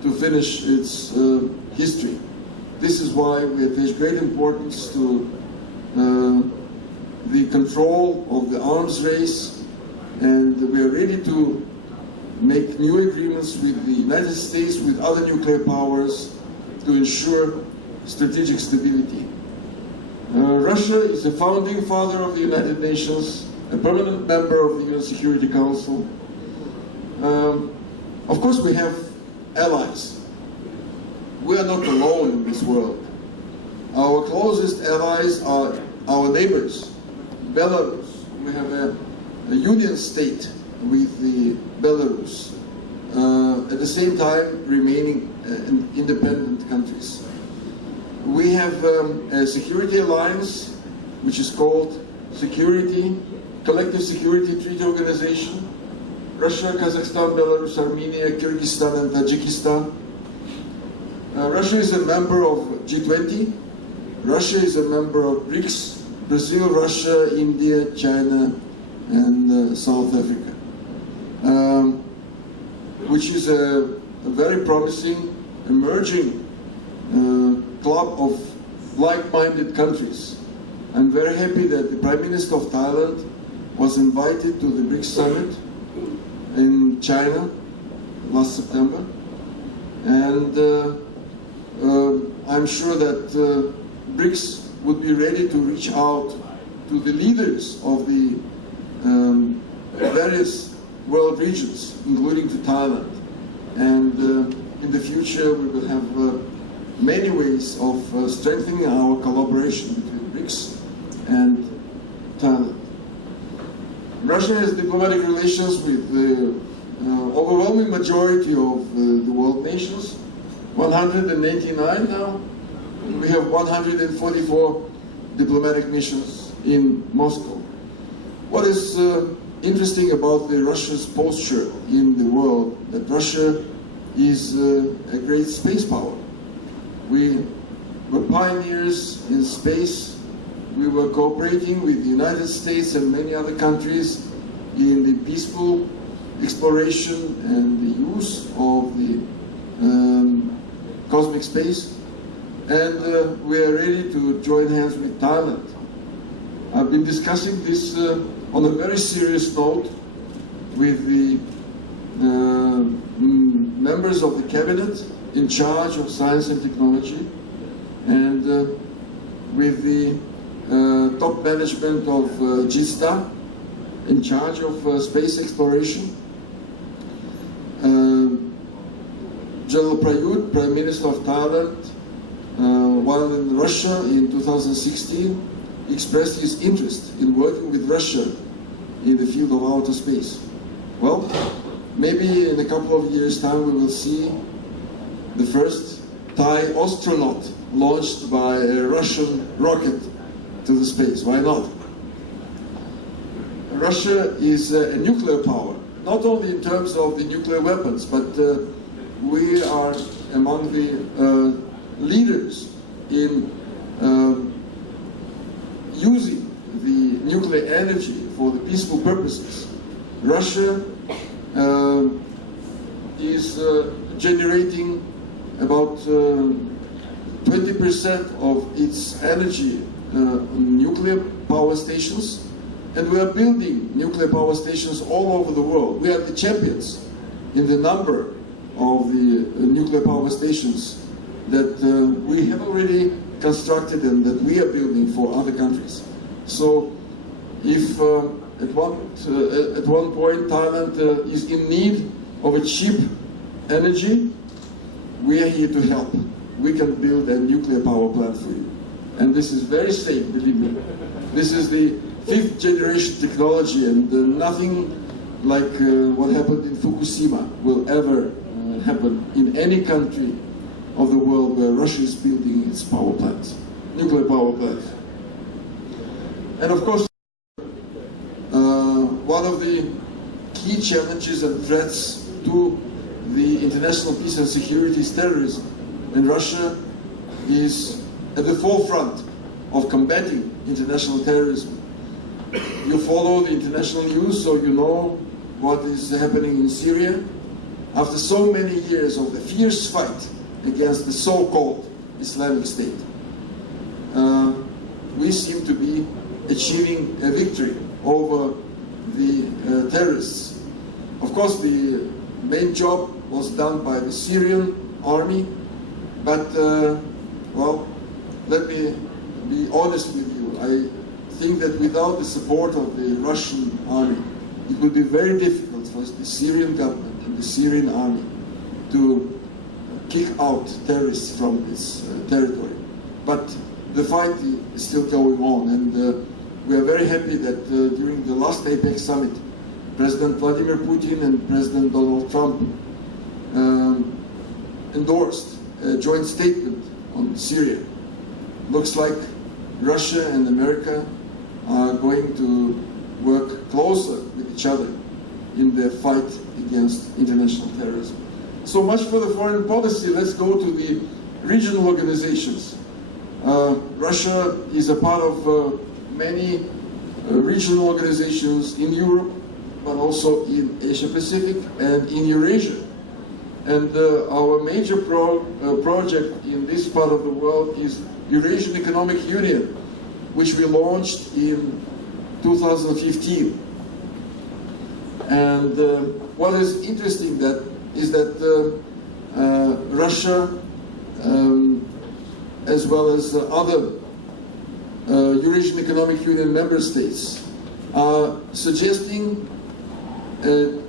to finish its history. This is why we attach great importance to the control of the arms race, and we are ready to make new agreements with the United States, with other nuclear powers, to ensure strategic stability. Russia is a founding father of the United Nations, a permanent member of the UN Security Council. Of course, we have allies. We are not alone in this world. Our closest allies are our neighbors. Belarus, we have a union state with the Belarus, at the same time remaining independent countries. We have a security alliance which is called Collective Security Treaty Organization. Russia, Kazakhstan, Belarus, Armenia, Kyrgyzstan, and Tajikistan. Russia is a member of G20. Russia is a member of BRICS, Brazil, Russia, India, China, and South Africa, which is a very promising, emerging club of like-minded countries. I'm very happy that the Prime Minister of Thailand was invited to the BRICS summit in China last September, and And I'm sure that BRICS would be ready to reach out to the leaders of the various world regions, including to Thailand. And in the future, we will have many ways of strengthening our collaboration between BRICS and Thailand. Russia has diplomatic relations with the overwhelming majority of the world nations, 189 now. We have 144 diplomatic missions in Moscow. What is interesting about Russia's posture in the world, that Russia is a great space power. We were pioneers in space. We were cooperating with the United States and many other countries in the peaceful exploration and the use of the cosmic space. And we are ready to join hands with Thailand. I've been discussing this on a very serious note with the members of the cabinet in charge of science and technology, and with the top management of GISTA in charge of space exploration. General Prayut, Prime Minister of Thailand, while in Russia in 2016, expressed his interest in working with Russia in the field of outer space. Well, maybe in a couple of years' time we will see the first Thai astronaut launched by a Russian rocket to the space. Why not? Russia is a nuclear power, not only in terms of the nuclear weapons, but we are among the leaders in using the nuclear energy for the peaceful purposes. Russia is generating about 20% of its energy on nuclear power stations, and we are building nuclear power stations all over the world. We are the champions in the number of the nuclear power stations that we have already constructed and that we are building for other countries. So if at one point Thailand is in need of a cheap energy, we are here to help. We can build a nuclear power plant for you. And this is very safe, believe me. This is the 5th generation technology, and nothing like what happened in Fukushima will ever happen in any country of the world where Russia is building its power plants, nuclear power plants. And of course, one of the key challenges and threats to the international peace and security is terrorism. And Russia is at the forefront of combating international terrorism. You follow the international news, so you know what is happening in Syria. After so many years of the fierce fight against the so-called Islamic State, we seem to be achieving a victory over the terrorists. Of course, the main job was done by the Syrian army, but, well, let me be honest with you. I think that without the support of the Russian army, it would be very difficult for the Syrian government and the Syrian army to kick out terrorists from its territory. But the fight is still going on, and we are very happy that during the last APEC summit, President Vladimir Putin and President Donald Trump endorsed a joint statement on Syria. Looks like Russia and America are going to work closer with each other in their fight against international terrorism. So much for the foreign policy. Let's go to the regional organizations. Russia is a part of many regional organizations in Europe, but also in Asia Pacific and in Eurasia. And our major project in this part of the world is Eurasian Economic Union, which we launched in 2015. And what is interesting is that Russia, as well as other Eurasian Economic Union member states, are suggesting a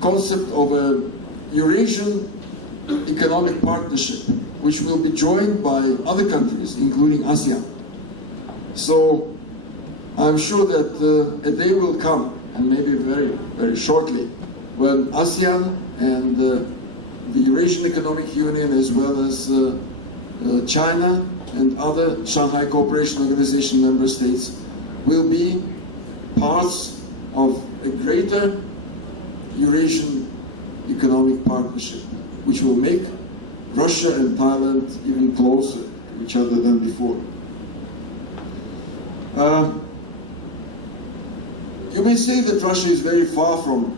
concept of a Eurasian economic partnership, which will be joined by other countries, including ASEAN. So I'm sure that a day will come, and maybe very, very shortly, when ASEAN and the Eurasian Economic Union, as well as China and other Shanghai Cooperation Organization member states, will be parts of a greater Eurasian economic partnership, which will make Russia and Thailand even closer to each other than before. You may say that Russia is very far from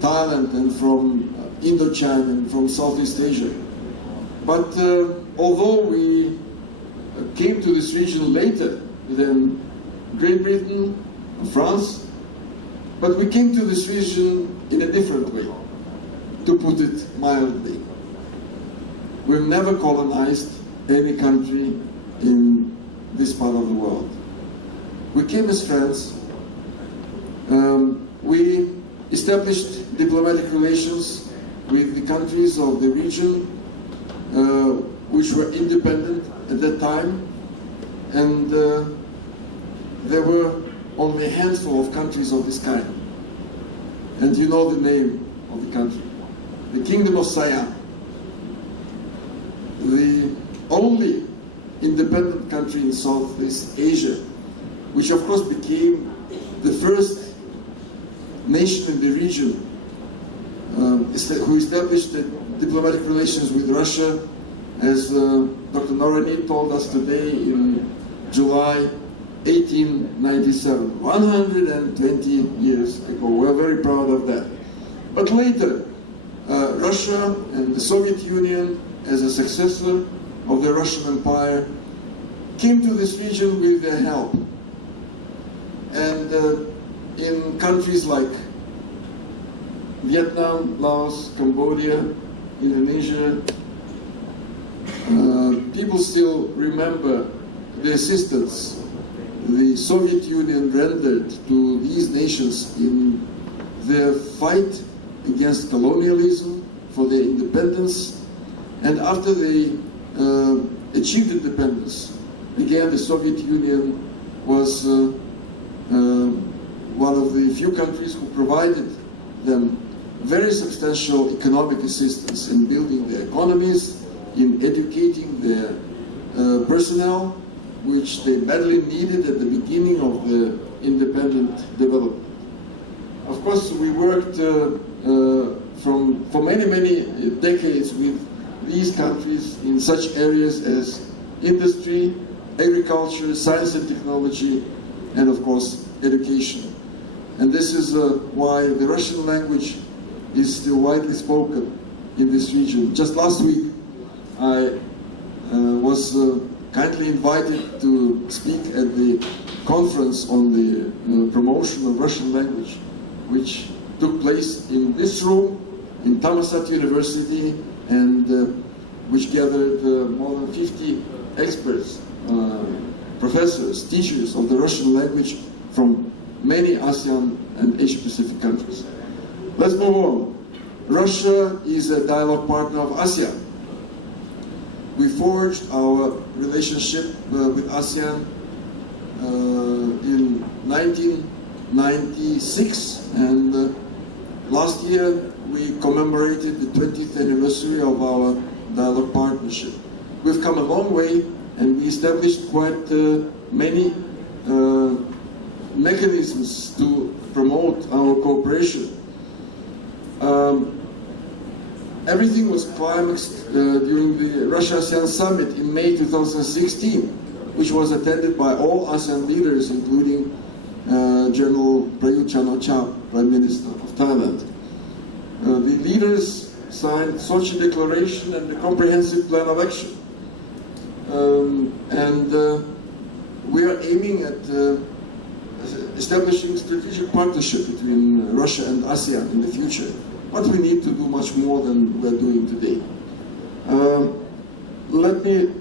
Thailand and from Indochina and from Southeast Asia. But although we came to this region later than Great Britain or France, but we came to this region in a different way, to put it mildly. We've never colonized any country in this part of the world. We came as friends. We established diplomatic relations with the countries of the region, which were independent at that time, and there were only a handful of countries of this kind. And you know the name of the country, the Kingdom of Siam, the only independent country in Southeast Asia, which of course became the first nation in the region who established diplomatic relations with Russia, as Dr. Norani told us today, in July 1897, 120 years ago. We're very proud of that. But later, Russia and the Soviet Union, as a successor of the Russian Empire, came to this region with their help. And in countries like Vietnam, Laos, Cambodia, Indonesia, people still remember the assistance the Soviet Union rendered to these nations in their fight against colonialism, for their independence. And after they achieved independence, again the Soviet Union was one of the few countries who provided them very substantial economic assistance in building their economies, in educating their personnel, which they badly needed at the beginning of the independent development. Of course, we worked for many, many decades with these countries in such areas as industry, agriculture, science and technology, and of course, education. And this is why the Russian language is still widely spoken in this region. Just last week, I was kindly invited to speak at the conference on the promotion of Russian language, which took place in this room in Thammasat University, and which gathered more than 50 experts, professors, teachers of the Russian language from many ASEAN and Asia-Pacific countries. Let's move on. Russia is a dialogue partner of ASEAN. We forged our relationship with ASEAN in 1996, and last year we commemorated the 20th anniversary of our dialogue partnership. We've come a long way, and we established quite many mechanisms to promote our cooperation. Everything was climaxed during the Russia-ASEAN Summit in May 2016, which was attended by all ASEAN leaders, including General Prayut Chan-o-cha, Prime Minister of Thailand. The leaders signed Sochi Declaration and the Comprehensive Plan of Action. We are aiming at establishing strategic partnership between Russia and ASEAN in the future. But we need to do much more than we're doing today. let me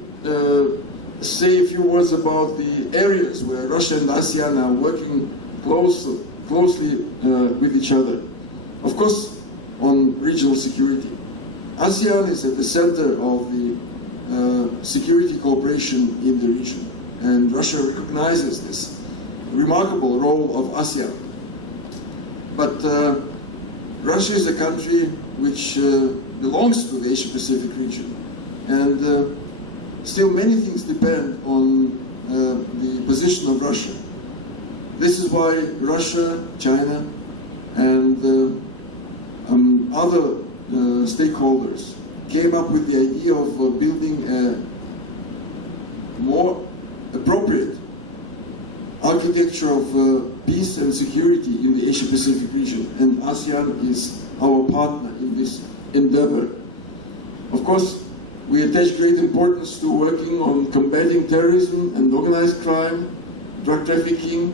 say a few words about the areas where Russia and ASEAN are working closely with each other. Of course, on regional security. ASEAN is at the center of the security cooperation in the region, and Russia recognizes this remarkable role of ASEAN. But Russia is a country which belongs to the Asia-Pacific region, and still many things depend on the position of Russia. This is why Russia, China, and other stakeholders came up with the idea of building a more appropriate architecture of peace and security in the Asia-Pacific region, and ASEAN is our partner in this endeavor. Of course, we attach great importance to working on combating terrorism and organized crime, drug trafficking.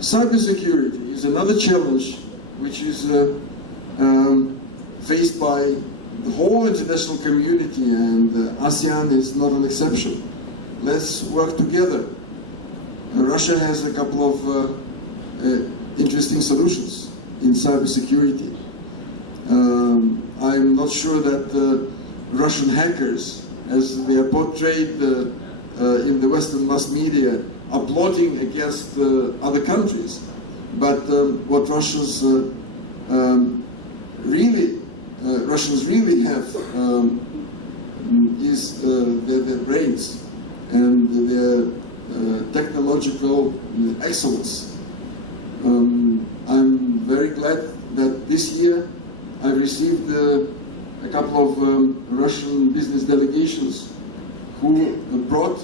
Cybersecurity is another challenge which is faced by the whole international community, and ASEAN is not an exception. Let's work together. Russia has a couple of interesting solutions in cybersecurity. I'm not sure that Russian hackers, as they are portrayed in the Western mass media, are plotting against other countries. But what Russians really have is their brains and their technological excellence. I'm very glad that this year I received a couple of Russian business delegations who brought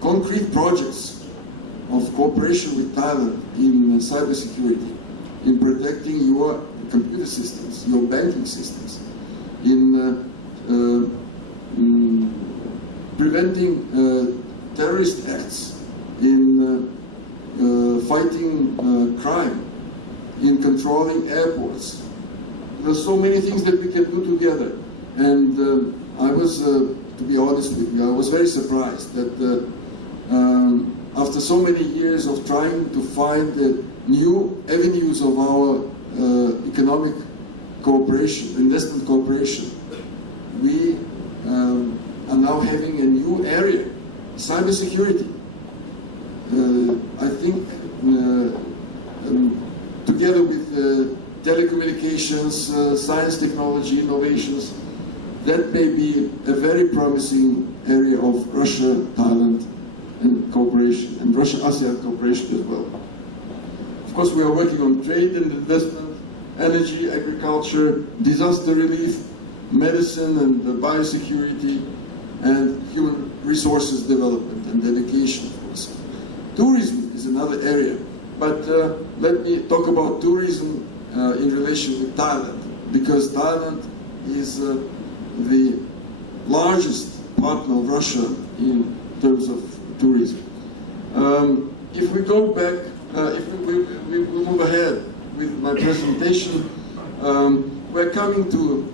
concrete projects of cooperation with Thailand in cybersecurity, in protecting your computer systems, your banking systems, in preventing terrorist acts, in fighting crime, in controlling airports. There's so many things that we can do together, and I was, to be honest with you, I was very surprised that after so many years of trying to find new avenues of our economic cooperation, investment cooperation, we are now having a new area, cybersecurity. I think together with telecommunications, science, technology, innovations, that may be a very promising area of Russia, Thailand, and cooperation, and Russia-ASEAN cooperation as well. Of course, we are working on trade and investment, energy, agriculture, disaster relief, medicine and biosecurity, and human resources development and dedication, of course. Tourism is another area, but let me talk about tourism in relation with Thailand, because Thailand is the largest partner of Russia in terms of tourism. If we go back, if we move ahead with my presentation, we're coming to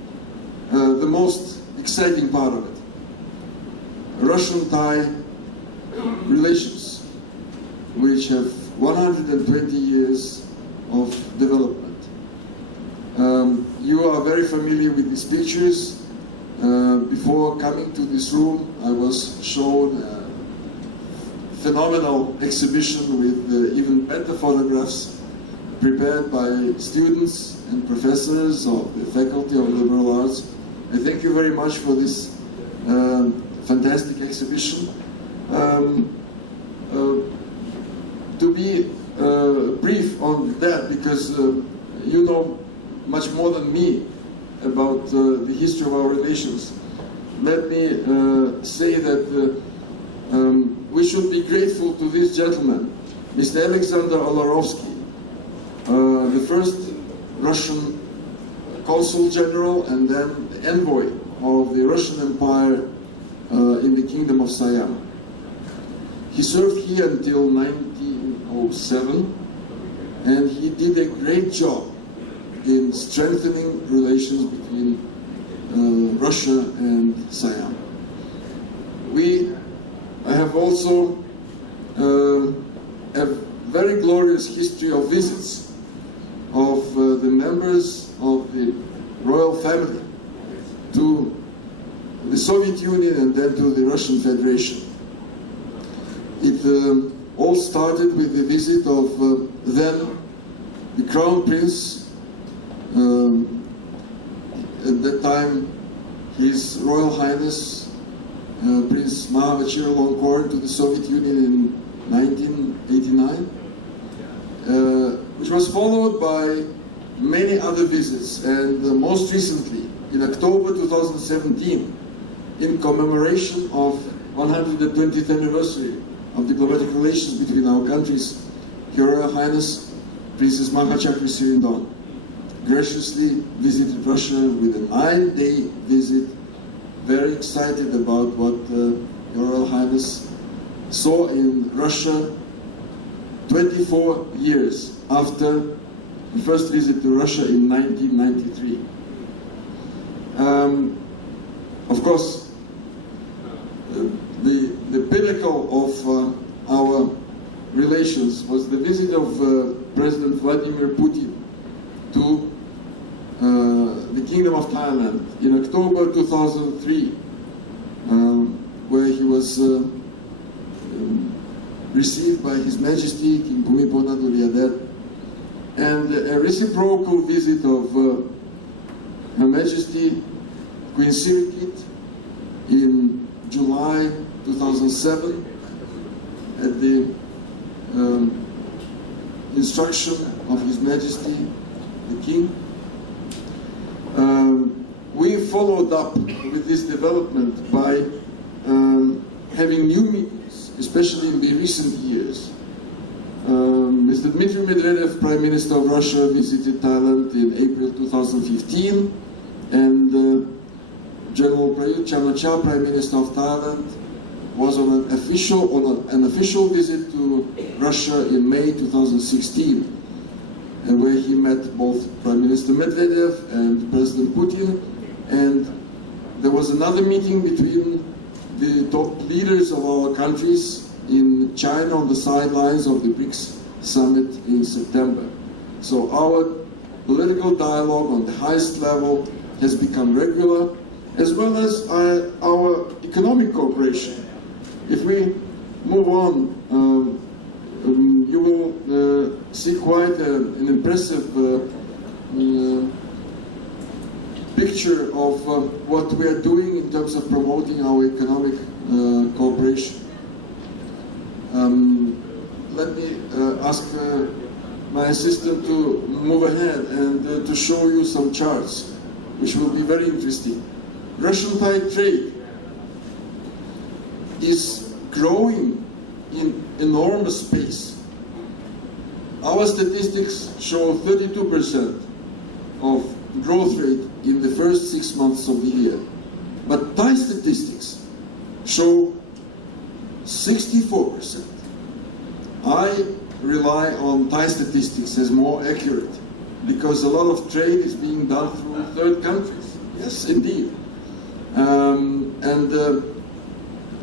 the most exciting part of it. Russian-Thai relations, which have 120 years of development. You are very familiar with these pictures. Before coming to this room, I was shown a phenomenal exhibition with even better photographs prepared by students and professors of the Faculty of Liberal Arts. I thank you very much for this fantastic exhibition. To be brief on that, because you know much more than me about the history of our relations, let me say that we should be grateful to this gentleman, Mr. Alexander Olarovsky, the first Russian consul general and then the envoy of the Russian Empire in the Kingdom of Siam. He served here until 1907, and he did a great job in strengthening relations between Russia and Siam. I have also a very glorious history of visits of the members of the royal family to the Soviet Union and then to the Russian Federation. It all started with the visit of then the Crown Prince, at that time His Royal Highness Prince Mahava to the Soviet Union in 1989, which was followed by many other visits, and most recently in October 2017, in commemoration of 120th anniversary of diplomatic relations between our countries, Her Royal Highness Princess Mahachakri Sirindon graciously visited Russia with a 9-day visit, very excited about what Her Royal Highness saw in Russia 24 years after the first visit to Russia in 1993. Of course, the pinnacle of our relations was the visit of President Vladimir Putin to the Kingdom of Thailand in October 2003, where he was received by His Majesty King Bhumibol Adulyadej, and a reciprocal visit of Her Majesty Queen Sirikit in July 2007 at the instruction of His Majesty the King. We followed up with this development by having new meetings, especially in the recent years. Mr. Dmitry Medvedev, Prime Minister of Russia, visited Thailand in April 2015, and General Prayut Chan-o-cha, Prime Minister of Thailand, was on an official visit to Russia in May 2016, and where he met both Prime Minister Medvedev and President Putin, and there was another meeting between the top leaders of our countries in China on the sidelines of the BRICS summit in September. So our political dialogue on the highest level has become regular, as well as our economic cooperation. If we move on, you will see quite an impressive picture of what we are doing in terms of promoting our economic cooperation. Let me ask my assistant to move ahead and to show you some charts, which will be very interesting. Russian-Thai trade is growing in enormous pace. Our statistics show 32% of growth rate in the first 6 months of the year. But Thai statistics show 64%. I rely on Thai statistics as more accurate because a lot of trade is being done through third countries. Yes, indeed.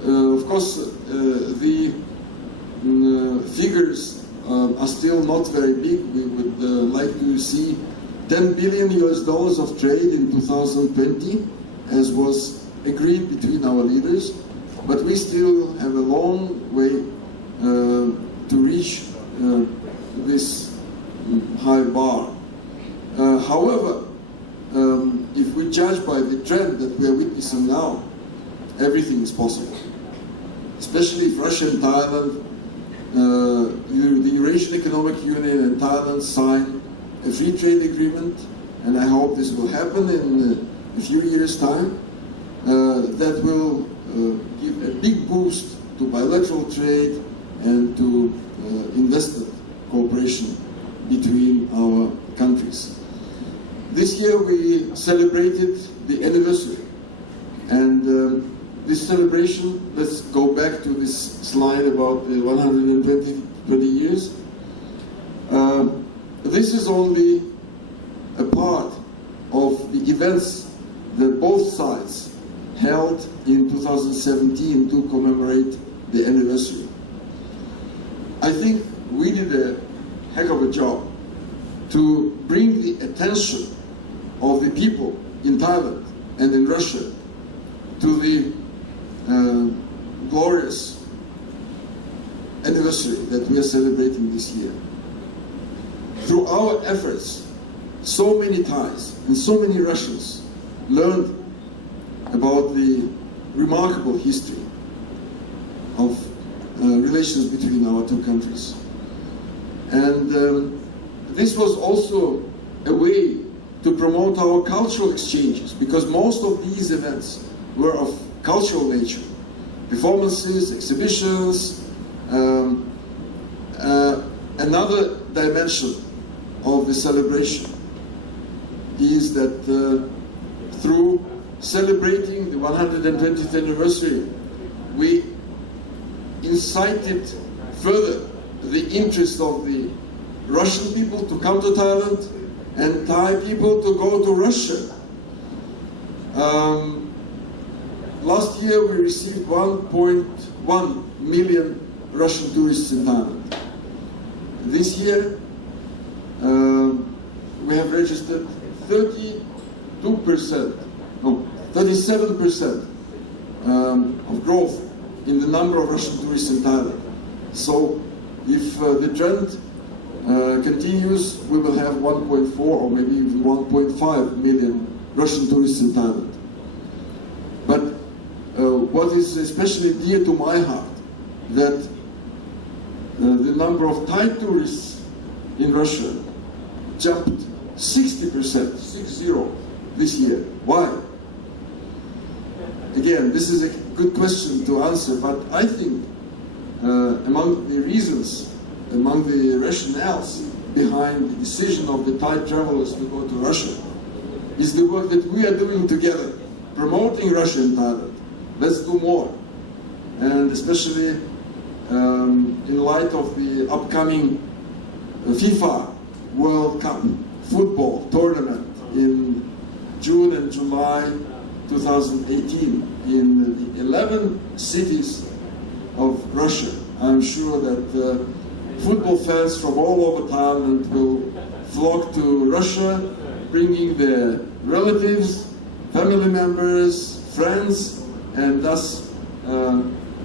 Of course, the figures are still not very big. We would like to see $10 billion of trade in 2020, as was agreed between our leaders, but we still have a long way to reach this high bar. However, if we judge by the trend that we are witnessing now, everything is possible. Especially if Russia and Thailand, the Eurasian Economic Union and Thailand sign a free trade agreement, and I hope this will happen in a few years' time. That will give a big boost to bilateral trade and to investment cooperation between our countries. This year we celebrated the anniversary, and this celebration, let's go back to this slide about the 120 years. This is only a part of the events that both sides held in 2017 to commemorate the anniversary. I think we did a heck of a job to bring the attention of the people in Thailand and in Russia to the glorious anniversary that we are celebrating this year. Through our efforts, so many Thais and so many Russians learned about the remarkable history of relations between our two countries. And this was also a way to promote our cultural exchanges, because most of these events were of cultural nature. Performances, exhibitions. Another dimension of the celebration is that through celebrating the 120th anniversary, we incited further the interest of the Russian people to come to Thailand and Thai people to go to Russia. Last year we received 1.1 million Russian tourists in Thailand. This year we have registered 37% of growth in the number of Russian tourists in Thailand. So if the trend continues, we will have 1.4 or maybe even 1.5 million Russian tourists in Thailand. But what is especially dear to my heart, that the number of Thai tourists in Russia jumped 60%, 60, this year. Why? Again, this is a good question to answer, but I think among the reasons, among the rationales behind the decision of the Thai travelers to go to Russia is the work that we are doing together, promoting Russia and Thailand. Let's do more. And especially in light of the upcoming FIFA World Cup football tournament in June and July 2018 in the 11 cities of Russia. I'm sure that football fans from all over Thailand will flock to Russia, bringing their relatives, family members, friends, and thus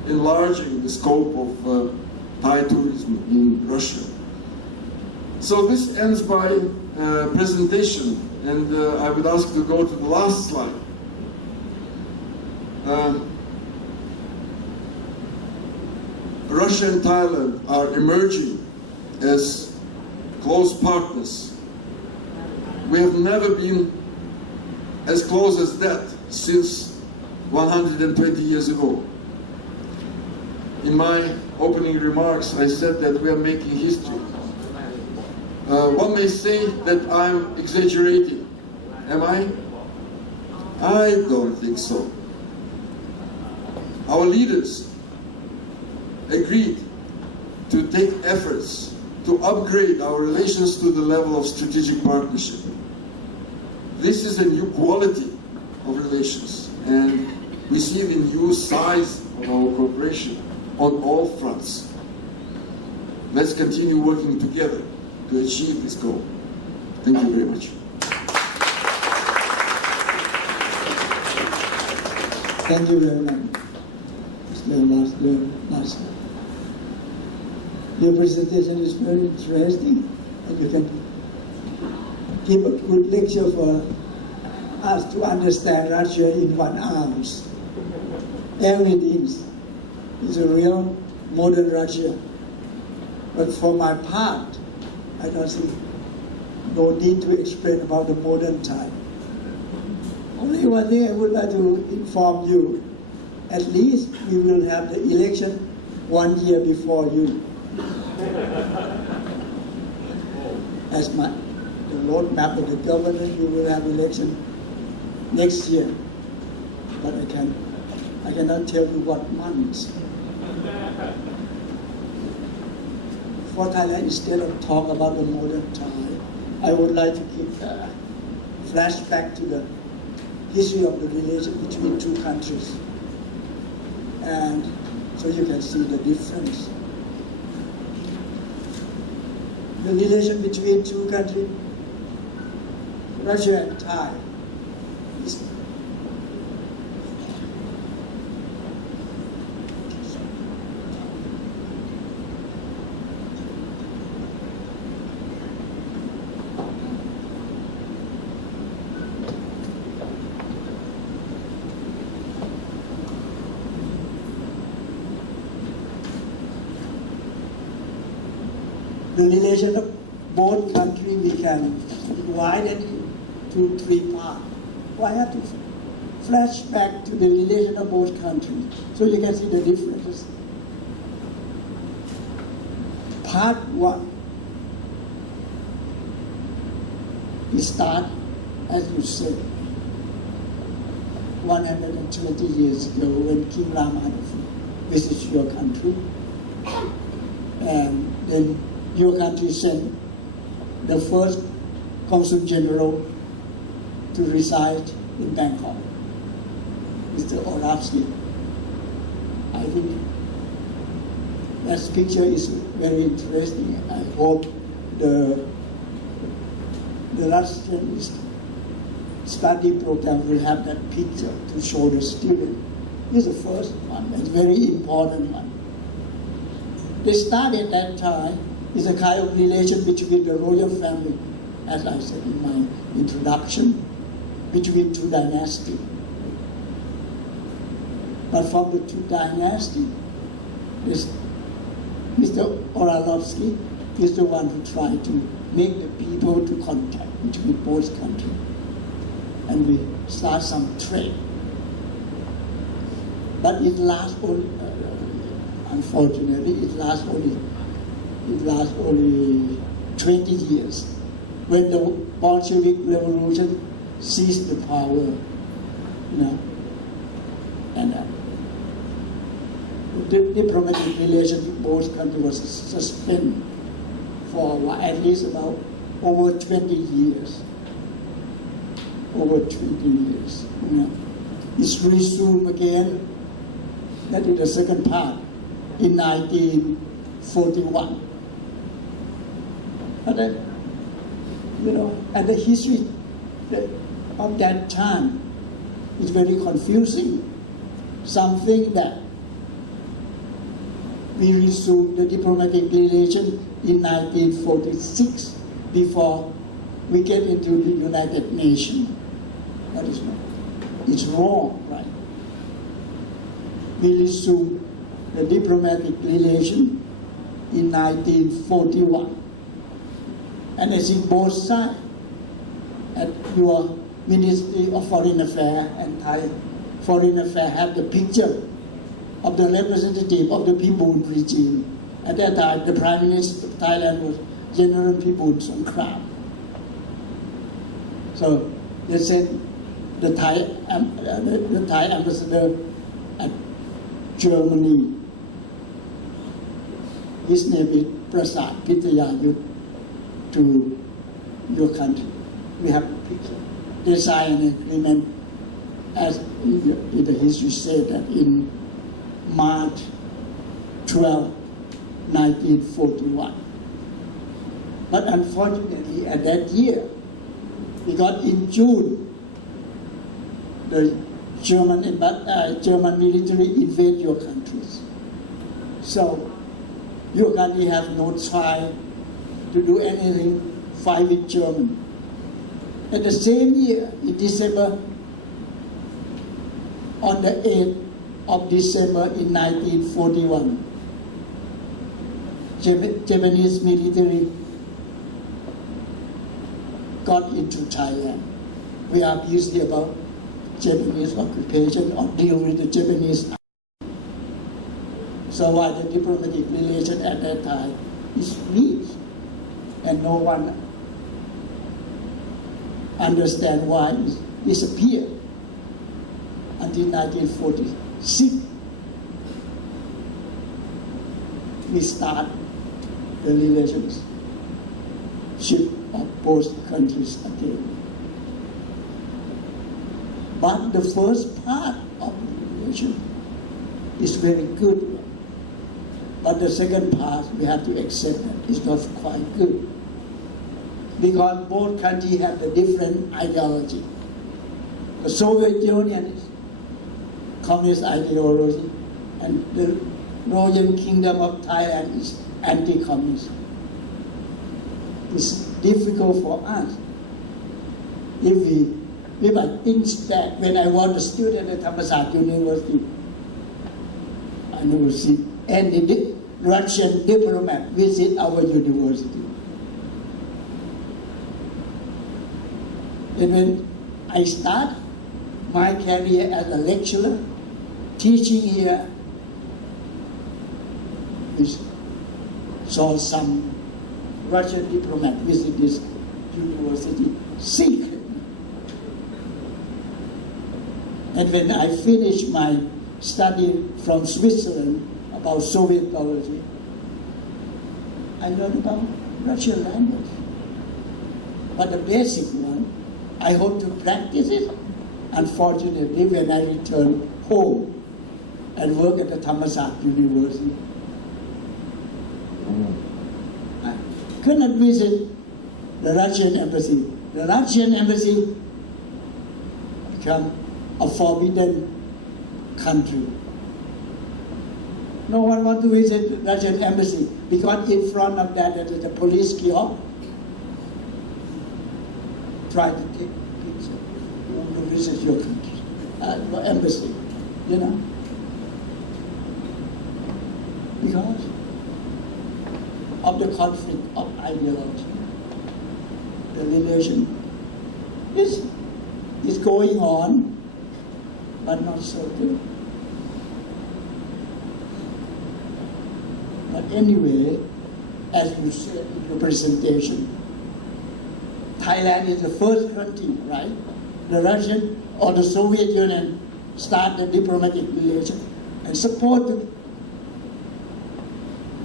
enlarging the scope of Thai tourism in Russia. So this ends my presentation, and I would ask to go to the last slide. Russia and Thailand are emerging as close partners. We have never been as close as that since 120 years ago. In my opening remarks, I said that we are making history. One may say that I'm exaggerating. Am I? I don't think so. Our leaders agreed to take efforts to upgrade our relations to the level of strategic partnership. This is a new quality of relations, and we see the new size of our cooperation on all fronts. Let's continue working together to achieve this goal. Thank you very much. Thank you very much, Mr. Master. Your presentation is very interesting, and you can give a good lecture for us to understand Russia in 1 hour. Everything is a real modern Russia. But for my part, I don't see no need to explain about the modern time. Only one thing I would like to inform you. At least we will have the election 1 year before you. As the roadmap of the government, we will have election next year. But I cannot tell you what months. For Thailand, instead of talk about the modern time, I would like to give a flashback to the history of the relation between two countries. And so you can see the difference. The relation between two countries, Russia and Thai, is the relation of both countries we can divide it into three parts. Why have to flash back to the relation of both countries so you can see the differences. Part one, we start, as you said, 120 years ago when King Rama visited your country, and then your country sent the first Consul General to reside in Bangkok, Mr. Oravsky. I think that picture is very interesting. I hope the Russian study program will have that picture to show the student. This is the first one, it's a very important one. They started that time is a kind of relation between the royal family, as I said in my introduction, between two dynasties. But from the two dynasties, Mr. Oralovsky is the one who tried to make the people to contact between both countries. And we start some trade. But it lasts only, unfortunately, it lasts only 20 years. When the Bolshevik Revolution seized the power, and the diplomatic relations with both countries was suspended for a while, at least about over 20 years. Over 20 years. It's resumed again. That is the second part in 1941. But then, and the history of that time is very confusing. Something that we resumed the diplomatic relation in 1946 before we get into the United Nations. That is not. It's wrong, right? We resumed the diplomatic relation in 1941. And I think both sides, at your Ministry of Foreign Affairs and Thai Foreign Affairs, have the picture of the representative of the Pibun regime. At that time, the Prime Minister of Thailand was General Pibun Songkram. So they said the Thai ambassador at Germany, his name is Prasad Pitayayut, to your country. We have a picture. They signed an agreement, as in the history said, that in March 12, 1941. But unfortunately, at that year, because in June, the German military invade your countries. So your country have no try to do anything, fight with Germany. At the same year, in December, on the 8th of December in 1941, Japanese military got into Thailand. We are busy about Japanese occupation or deal with the Japanese. So while the diplomatic relation at that time is weak, and no one understand why it disappeared until 1946. We start the relationship of both countries again. But the first part of the relation is very good. But the second part, we have to accept that it's not quite good. Because both countries have a different ideology. The Soviet Union is communist ideology, and the Royal Kingdom of Thailand is anti-communist. It's difficult for us. If I think that when I was a student at Thammasat University, I never see any Russian diplomat visit our university. And when I start my career as a lecturer, teaching here, we saw some Russian diplomat visit this university secretly. And when I finished my study from Switzerland about Sovietology, I learned about Russian language. But the basic one, I hope to practice it. Unfortunately, when I returned home and work at the Thammasat University, I could not visit the Russian embassy. The Russian embassy became a forbidden country. No one wants to visit the Russian embassy because in front of that there is a police kiosk. Try to take pictures. You want to visit your country, your embassy, you know. Because of the conflict of ideology. The relation is going on, but not so good. But anyway, as you said in your presentation, Thailand is the first country, right? The Russian or the Soviet Union started diplomatic relations and supported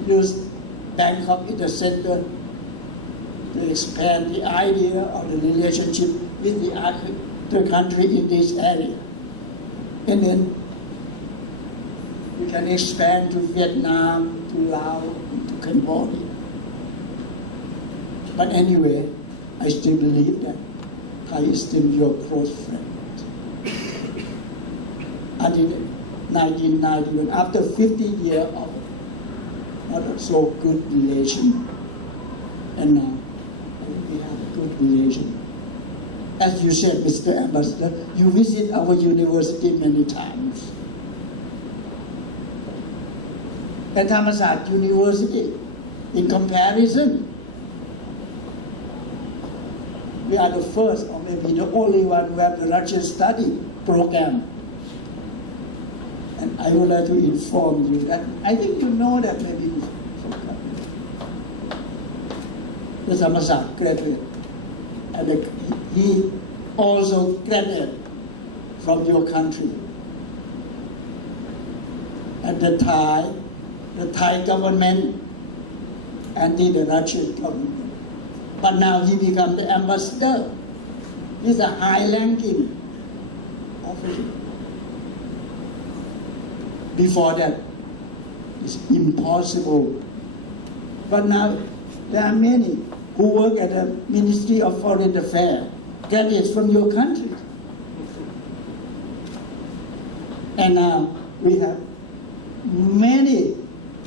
use Bangkok in the center to expand the idea of the relationship with the country in this area. And then we can expand to Vietnam, to Laos, to Cambodia. But anyway, I still believe that Thai is still your close friend. Until 1991, after 50 years of not so good relation, and now we have a good relation. As you said, Mr. Ambassador, you visit our university many times. At Thammasat University, in comparison, we are the first or maybe the only one who have the Russian study program. And I would like to inform you that, I think you know that maybe the Thammasat graduate, and he also graduated from your country. And the Thai government anti the Russian government. But now he become the ambassador. He's a high-ranking official. Before that, it's impossible. But now there are many who work at the Ministry of Foreign Affairs, graduates from your country. And now we have many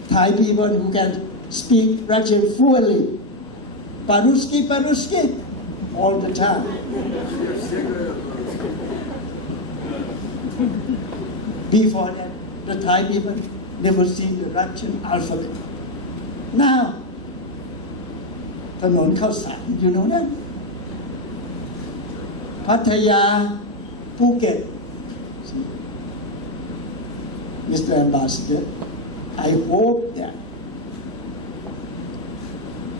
Thai people who can speak Russian fluently. Paruski, all the time. Before that, the Thai people never seen the Russian alphabet. Now, ถนนข้าวสาร you know that? พัทยา ภูเก็ต Mr. Ambassador, I hope that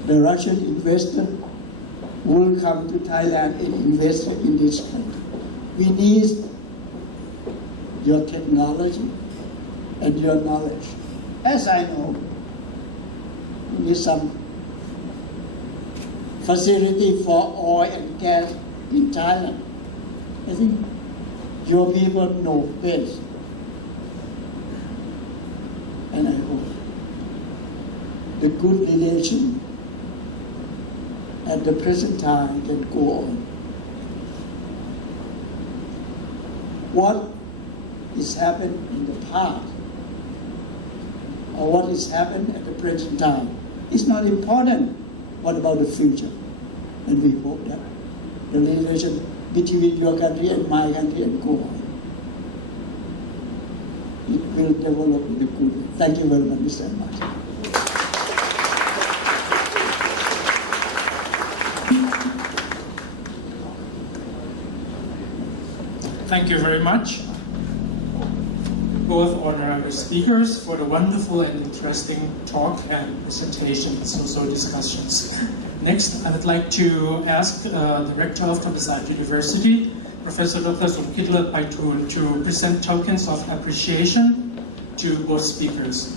the Russian investor will come to Thailand and invest in this country. We need your technology and your knowledge. As I know, we need some facility for oil and gas in Thailand. I think Your people know best. And I hope the good relation at the present time can go on. What is happened in the past or what is happened at the present time is not important. What about the future? And we hope that the relation between your country and my country and go on. It will develop in a good way. Thank you very much, Mr. Ambassador. Thank you very much, both honorary speakers, for the wonderful and interesting talk and presentations, also discussions. Next, I would like to ask the Rector of Thai University, Professor Dr. Somkitla Paitun, to present tokens of appreciation to both speakers.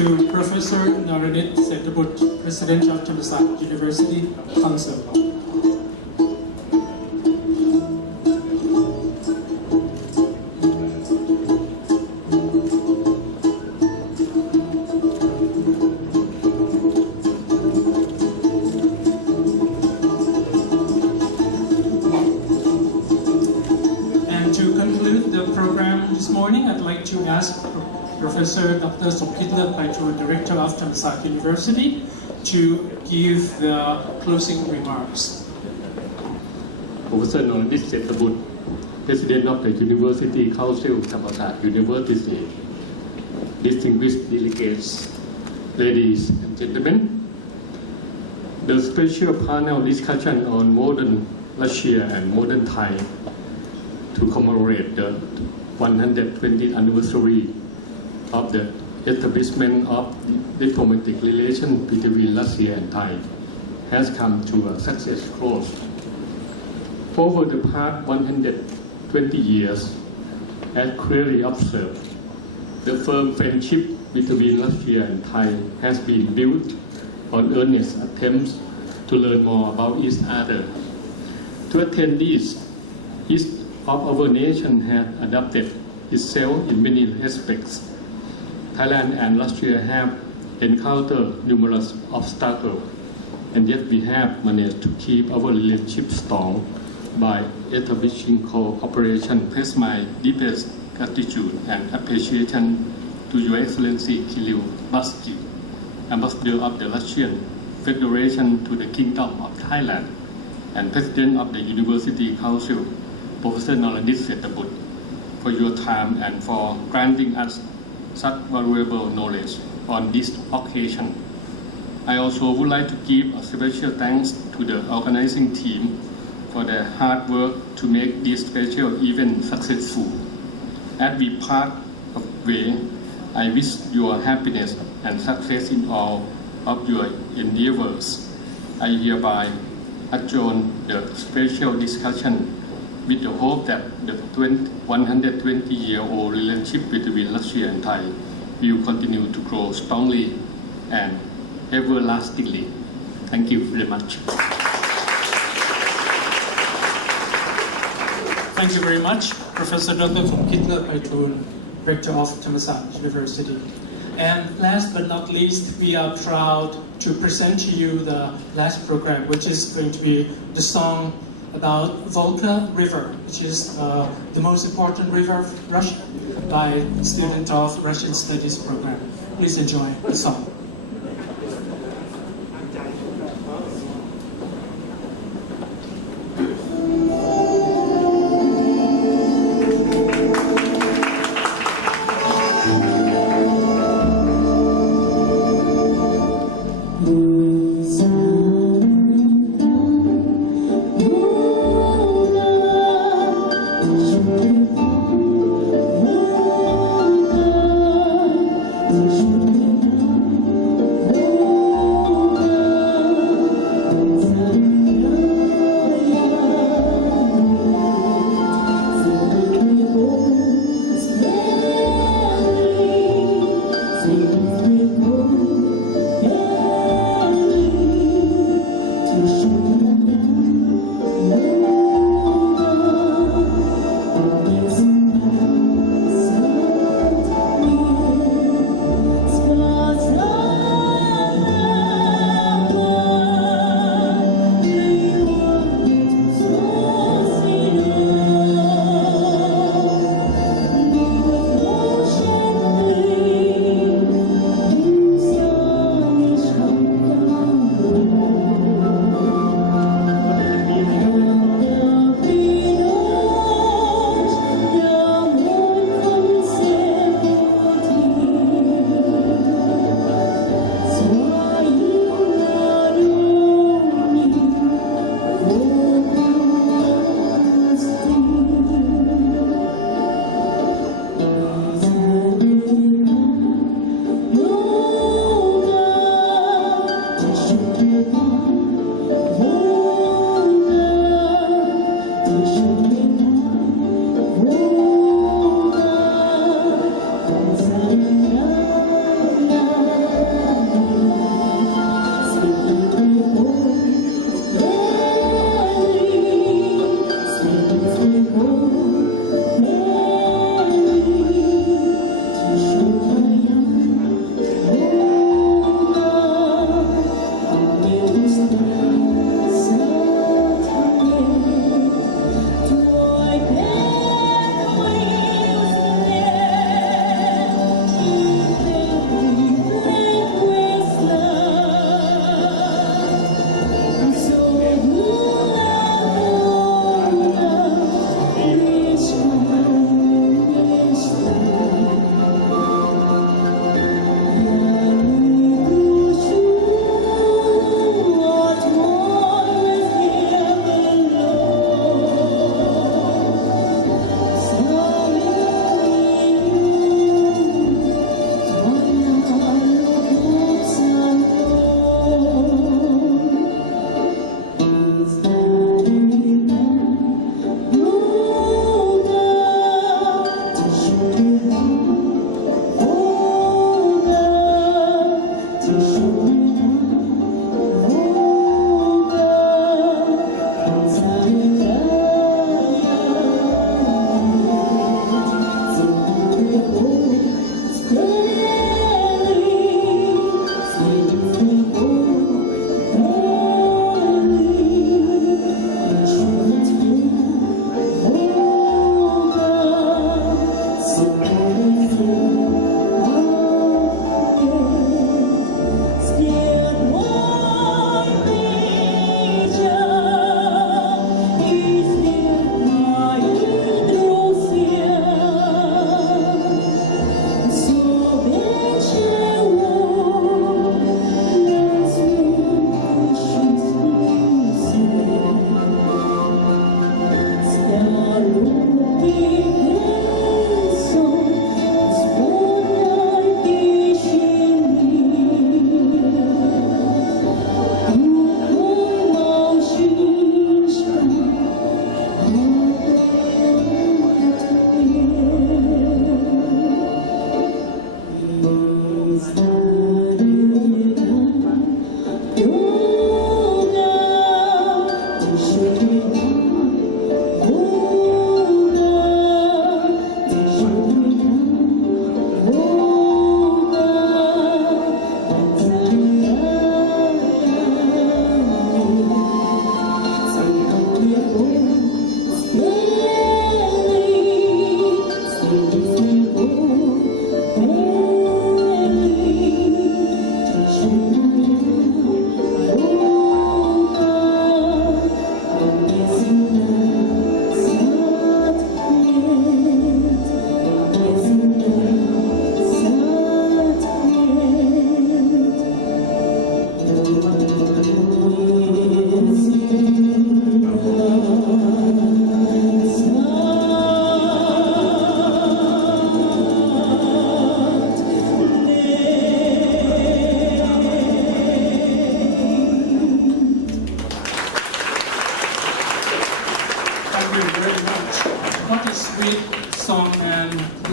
To Professor Naranit Ethebut, President of Thai University Council. And to conclude the program this morning, I'd like to ask Professor Dr. Somkitla Paitun, Director of Thai University, to give the closing remarks. Professor Naranit Ethebut, President of the University Council, Thai University, distinguished delegates, ladies and gentlemen, the special panel discussion on modern Russia and modern Thai to commemorate the 120th anniversary of the establishment of diplomatic relations between Russia and Thai has come to a success close. Over the past 120 years, as clearly observed, the firm friendship between Russia and Thai has been built on earnest attempts to learn more about each other. To attain this, each of our nation has adapted itself in many aspects. Thailand and Russia have encountered numerous obstacles, and yet we have managed to keep our relationship strong by establishing cooperation. Press my deepest gratitude and appreciation to Your Excellency Kirill Basky, Ambassador of the Russian Federation to the Kingdom of Thailand, and President of the University Council, Professor Naranit Ethebut, for your time and for granting us such valuable knowledge on this occasion. I also would like to give a special thanks to the organizing team for their hard work to make this special event successful. As we part of the way, I wish your happiness and success in all of your endeavors. I hereby adjourn the special discussion with the hope that the 120-year-old relationship between Russia and Thai will continue to grow strongly and everlastingly. Thank you very much. Thank you very much, Professor Dr. Somkitla Paitun, Rector of Thai University. And last but not least, we are proud to present to you the last program, which is going to be the song about Volga River, which is the most important river of Russia, by students of Russian Studies program. Please enjoy the song. Thank you.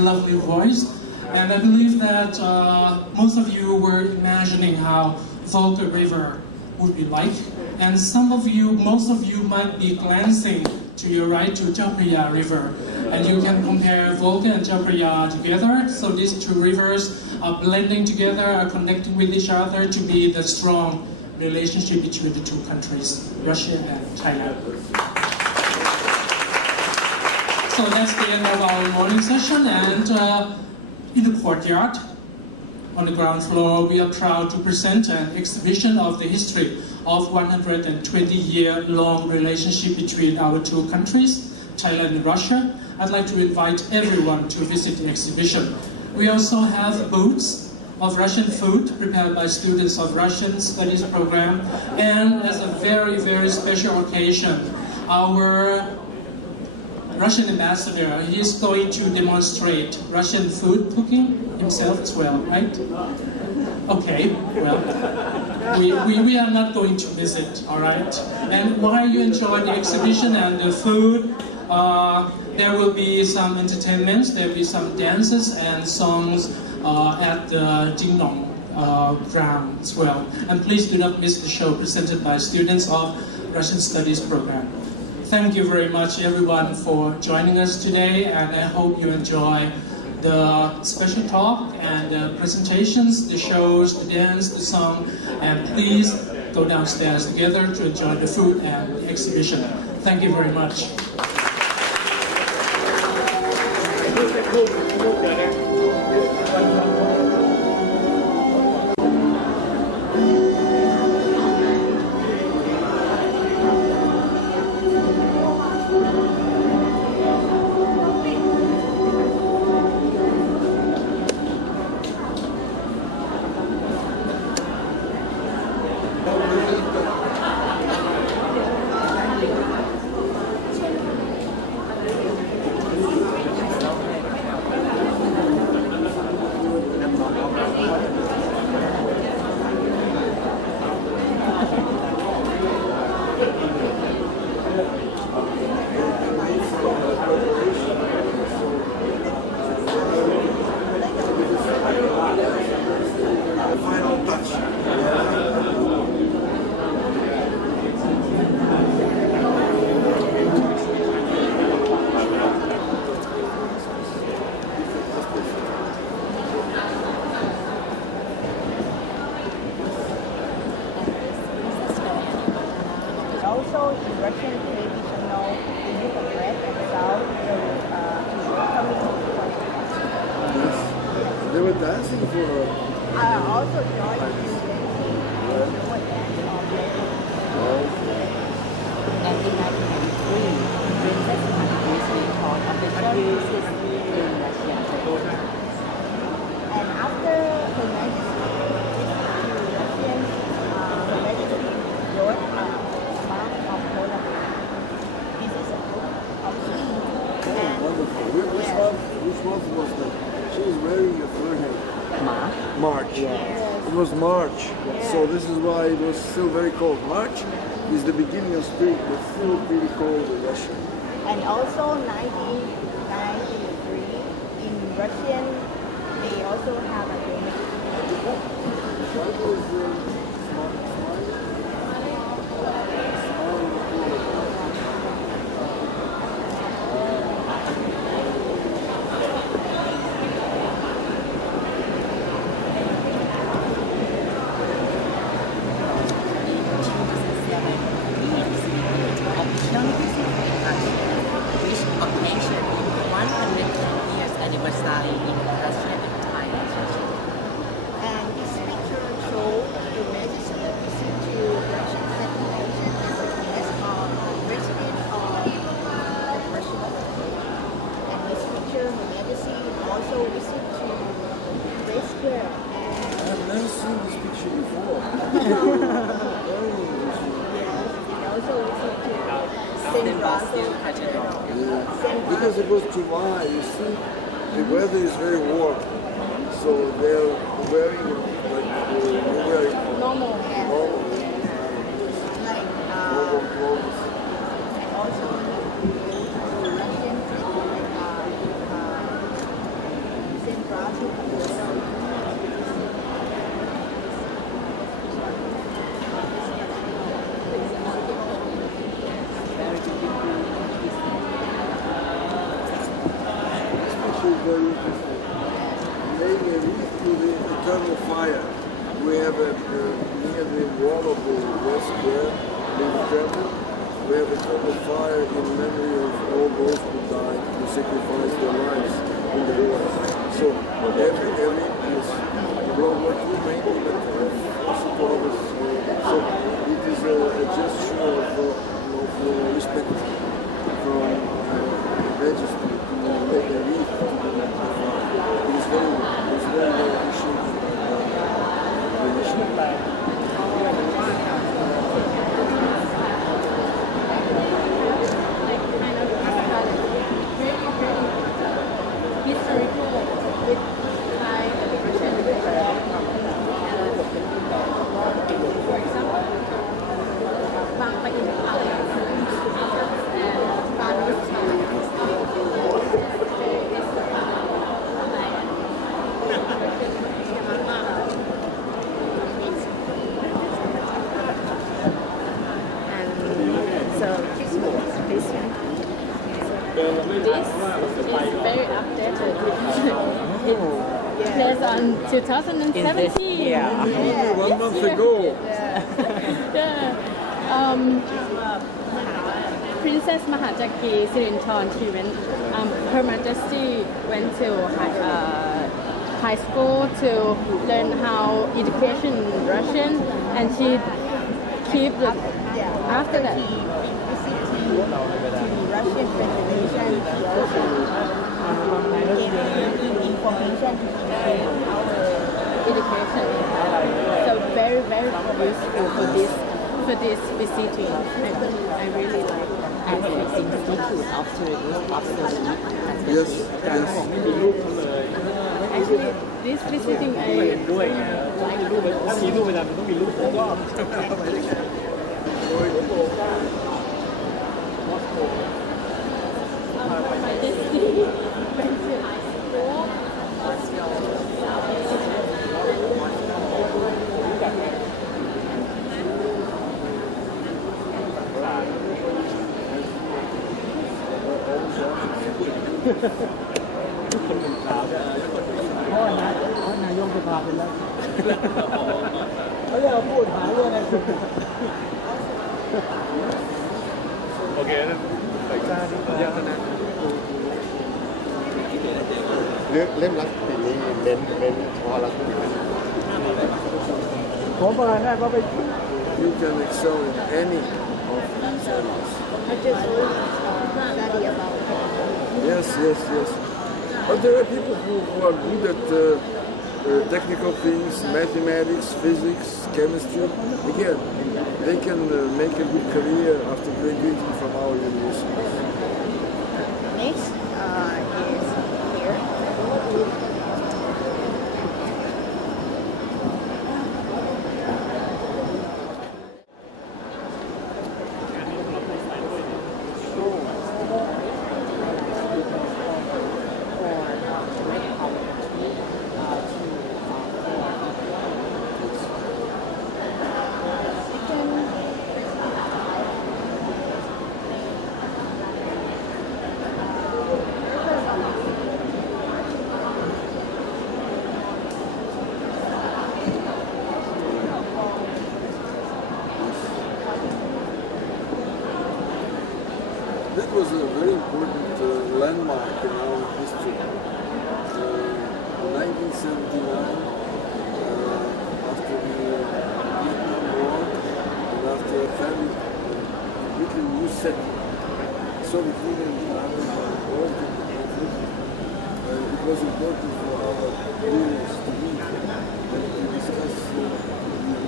lovely voice. And I believe that most of you were imagining how Volga River would be like. And most of you might be glancing to your right to Chao River. And you can compare Volga and Chao together. So these two rivers are blending together, are connecting with each other to be the strong relationship between the two countries, Russia and Thailand. So that's the end of our morning session, and in the courtyard, on the ground floor, we are proud to present an exhibition of the history of 120-year-long relationship between our two countries, Thailand and Russia. I'd like to invite everyone to visit the exhibition. We also have booths of Russian food prepared by students of Russian Studies program, and as a very, very special occasion, our Russian ambassador, he is going to demonstrate Russian food cooking himself as well, right? Okay, well, we are not going to miss it, all right? And while you enjoy the exhibition and the food, there will be some entertainments, there will be some dances and songs at the Jingnong ground as well. And please do not miss the show presented by students of Russian Studies program. Thank you very much everyone for joining us today, and I hope you enjoy the special talk and the presentations, the shows, the dance, the song, and please go downstairs together to enjoy the food and the exhibition. Thank you very much. Also in Russian traditional, they use the bread and salt Yes. They were dancing for her. I also joined in dancing. They were dancing on bread. And in 1993, Princess Marie taught official music in Russia. And after Her Majesty visited Russian, Her Majesty wrote a mark of honor. This is a book of and Wonderful. Which month was that? She was wearing a fur hat. March. Yes. It was March. Yes. So this is why it was still very cold. March is the beginning of spring, but still pretty cold in Russia. And also 1993 in Russian, they also have a day. That was which occasion 100 years anniversary in Russia and Thailand. And this picture shows the Majesty visit to Russian settlement as president of Russia. And this picture, Her Majesty also visit to Red Square. I've never seen this picture before. And also visit to St. Basil Cathedral. Because it was July, you see, the weather is very warm. So they're wearing Normal hair. normal Like, clothes. and also Russian St. Basil Cathedral. Very interesting. Made a wreath to the eternal fire. We have near the wall of the West Square, in the temple, we have eternal fire in memory of all those who died, who sacrificed their lives in the war. So every is World War II mainly, but also to others. So it is a gesture of respect from Majesty to make a wreath to the fire. It is very well appreciated. Historical with Thai Russian is very updated. It plays on 2017. Yeah. 1 month ago. Princess Mahajaki Sirinthorn, Her Majesty went to high school to learn how education in Russian, and she keep the after that. The Russian Federation gave information to our education. So very useful for this visiting. I really like as an institute of tourism. Yes, yes. Actually, this visiting I ด้วยไงรูปมีรูปเวลามันต้องมีรูปผมก็ Majesty went to high school. Okay, เล่มรักปีนี้เน้นเฉพาะรัก You can excel in any of these areas. I just study about Yes. But there are people who are good at technical things, mathematics, physics, chemistry. Again, they can make a good career after graduating from our universities. next is here. That was a very important landmark in our history. In 1979, after the Vietnam War and after a fairly completely new setting, Soviet Union and involved in the conflict, it was important for our leaders to meet and to discuss the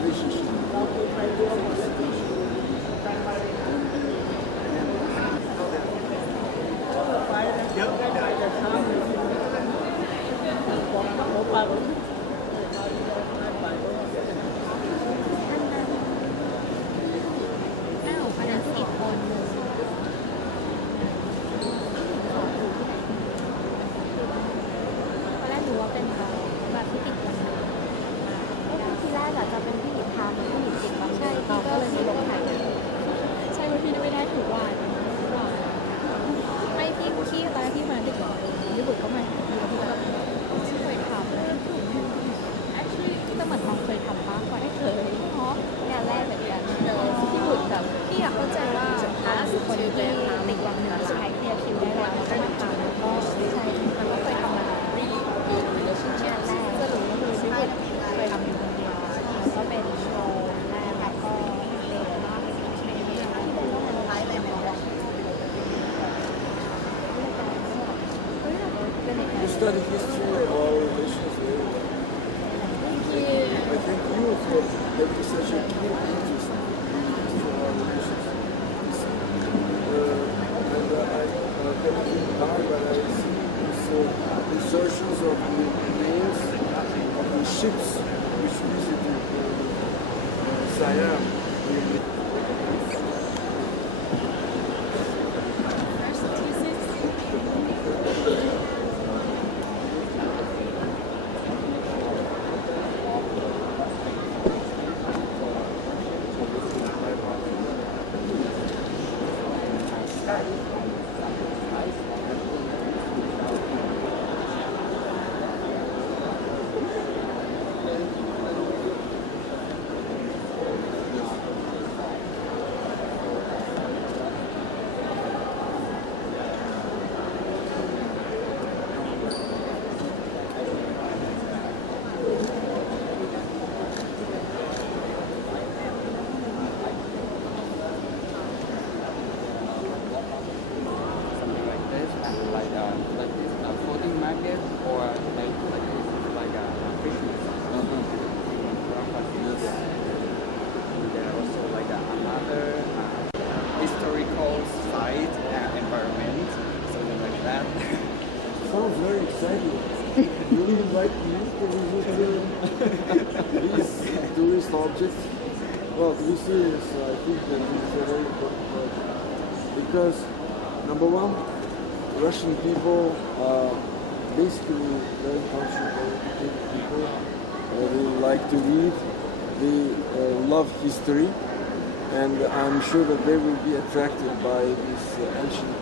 relationship with the situation. Study history of our relations very well. I thank you for having such a keen interest for our relations. And I cannot think hard, but I see these insertions of the names of the ships which visited Siam. You invite me to visit these tourist objects? Well, to be serious, I think that this is a very important project. Because, number one, Russian people are basically very cultural, very educated people. They like to read, they love history, and I'm sure that they will be attracted by this ancient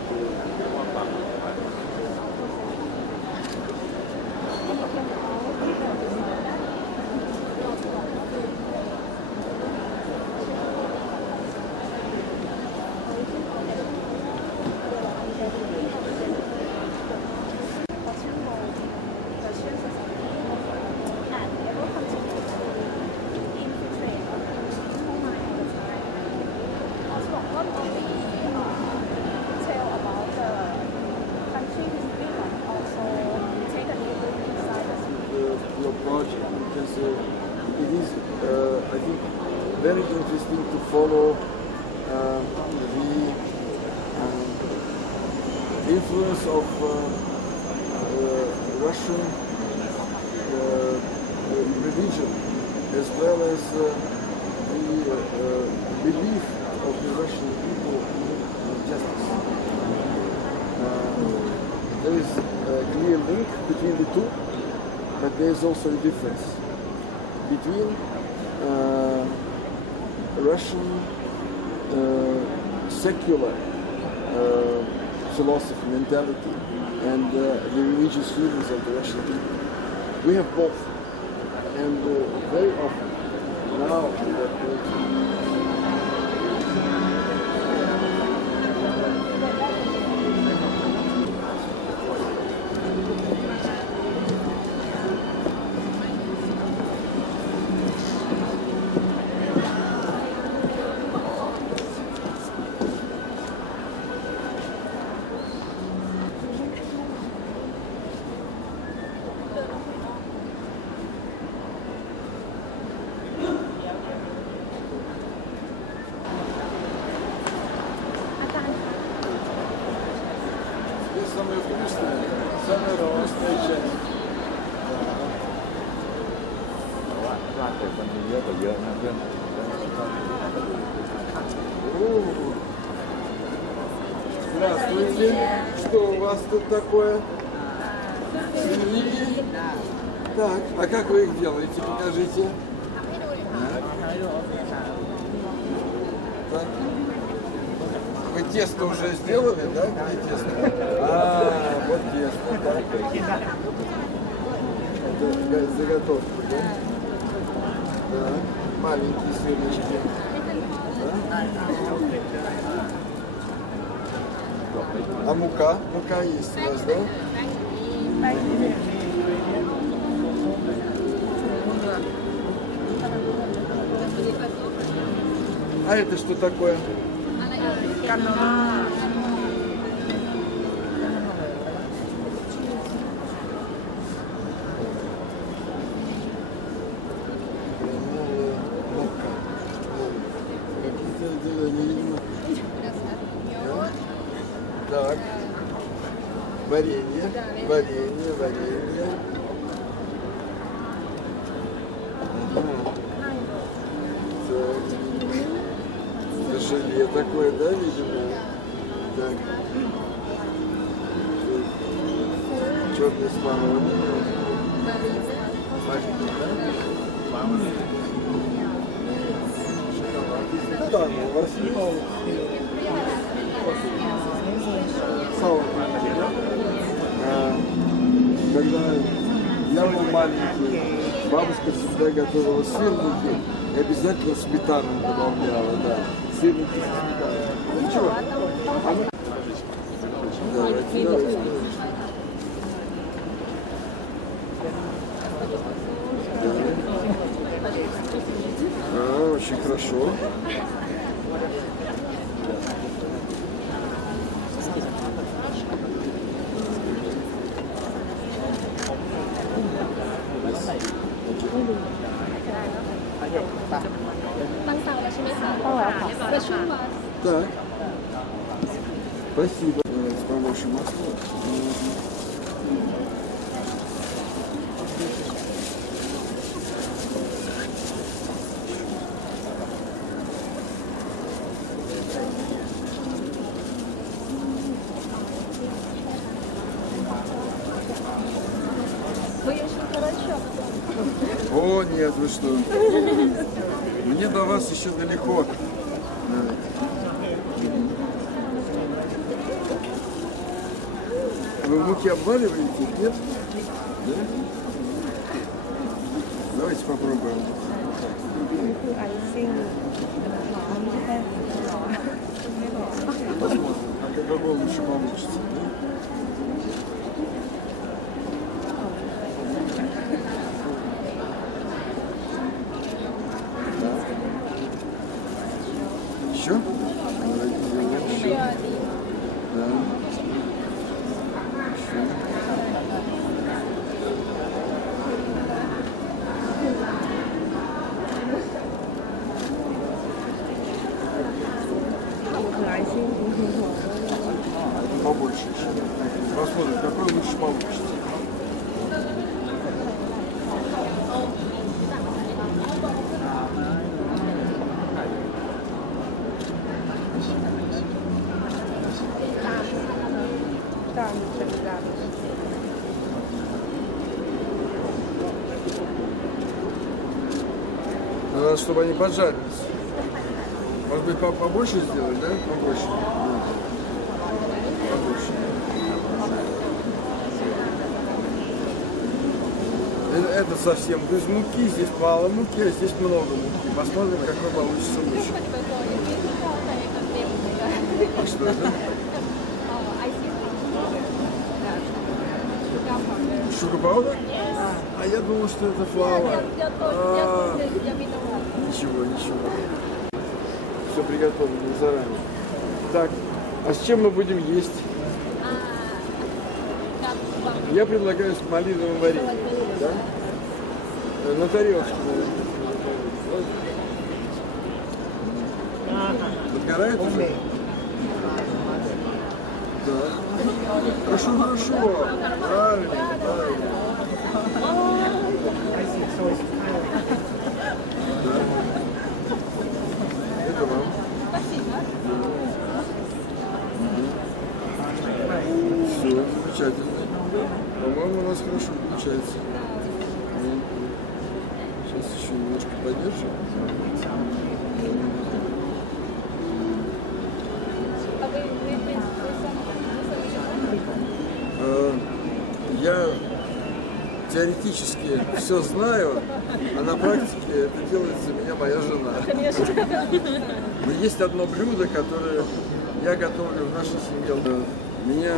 your project, because it is, I think, very interesting to follow the influence of Russian religion, as well as the belief of the Russian people in justice. There is a clear link between the two, but there is also a difference between Russian secular philosophy, mentality, and the religious feelings of the Russian people. We have both, and very often now самая вкусная часть. ว่าแต่คนมีเยอะกว่าเยอะนะเรื่อง Здравствуйте. Что у вас тут такое? Свиньи? Так, а как вы их делаете? Покажите. Так. Вы тесто уже сделали, да? Где тесто? Вот тесто. Так. Это заготовки, да? Да. Маленькие сырнички. Да? А мука? Мука есть у вас, да? А это что такое? Так, варенье. Так. Это желе такое, да, видимо? Так. Черный смородина. Шоколад. Да, у вас много. Сало. Когда я был маленький, бабушка всегда готовила сырники и обязательно сметану добавляла, да. Сырники со сметаной. Ну чего? Давайте. Очень хорошо. Так. Спасибо. С побольше масла. нет, вы что? Мне до вас еще далеко. Вы муки обваливаете? Нет? Да? Давайте попробуем. คือไอซิ่งหรอไม่ใช่แป้งหรอไม่บอก Посмотрим, какой лучше получится. Еще? Давайте сделаем еще. Да. Еще. Побольше еще. Посмотрим, какой лучше получится. Надо, чтобы они поджарились. Может быть, побольше сделать, да? Побольше. Побольше. Это совсем без муки. Здесь мало муки, а здесь много муки. Посмотрим, какой получится лучше. А что это? Sugar powder? А я думал, что это флауэр. Ничего, ничего. Все приготовлено заранее. Так, а с чем мы будем есть? Я предлагаю с малиновым вареньем. Да? На тарелочке, наверное. Подгорает уже? Да. Хорошо, хорошо. Правильно, правильно. Да. Это вам. Все, замечательно. По-моему, у нас хорошо получается. Сейчас еще немножко подержим. Я теоретически все знаю, а на практике это делает за меня моя жена. Но есть одно блюдо, которое я готовлю в нашей семье. Меня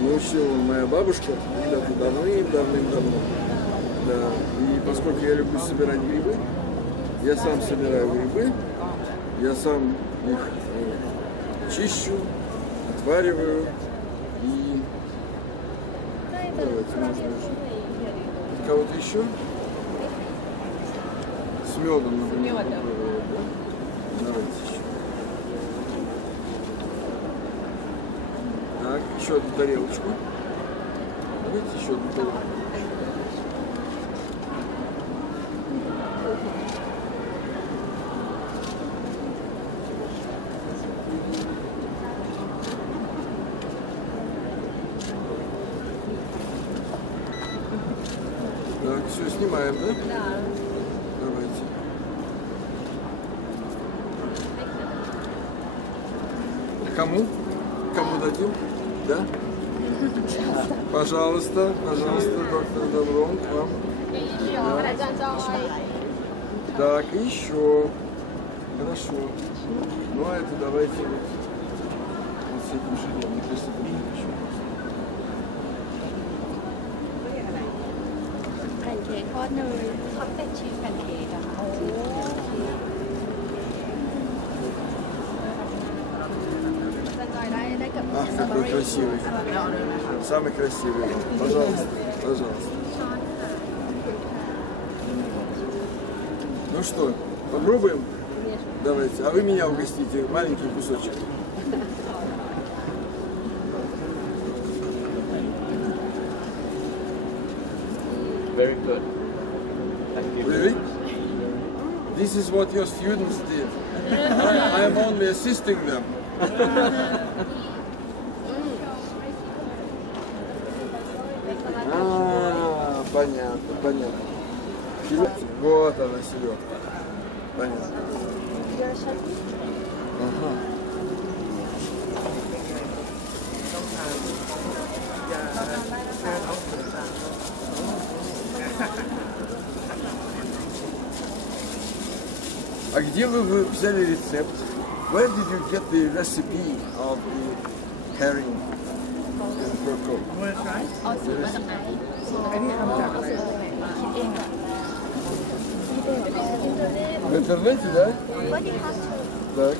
научила моя бабушка когда-то давным-давно. Да. И поскольку я люблю собирать грибы, я сам собираю грибы, я сам их чищу, отвариваю и... Давайте, можно еще. Кого-то еще? С медом, например, попробовать, да? Давайте еще. Так, еще одну тарелочку. Давайте еще одну тарелочку. Так, все, снимаем, да? Да. Давайте. Кому? Кому дадим? Да? Пожалуйста, пожалуйста, доктор Доброн, к вам. Да. Так, еще. Хорошо. Ну, а это давайте вот с этим желем. Мне кажется, это будет еще. แพนเค้กทอดเนยทอดเป็ดชีสแพนเค้กอะค่ะ Ах, какой красивый. Самый красивый. Пожалуйста, пожалуйста. Ну что, попробуем? Давайте. А вы меня угостите. Маленький кусочек. Very good. Thank you. Really? This is what your students did. I am only assisting them. Понятно, понятно. Вот она, селедка. Понятно. Ага. А где вы взяли рецепт? Where did you get the recipe of the herring and pork? อันนี้ทำจากอะไร В интернете, да? Так.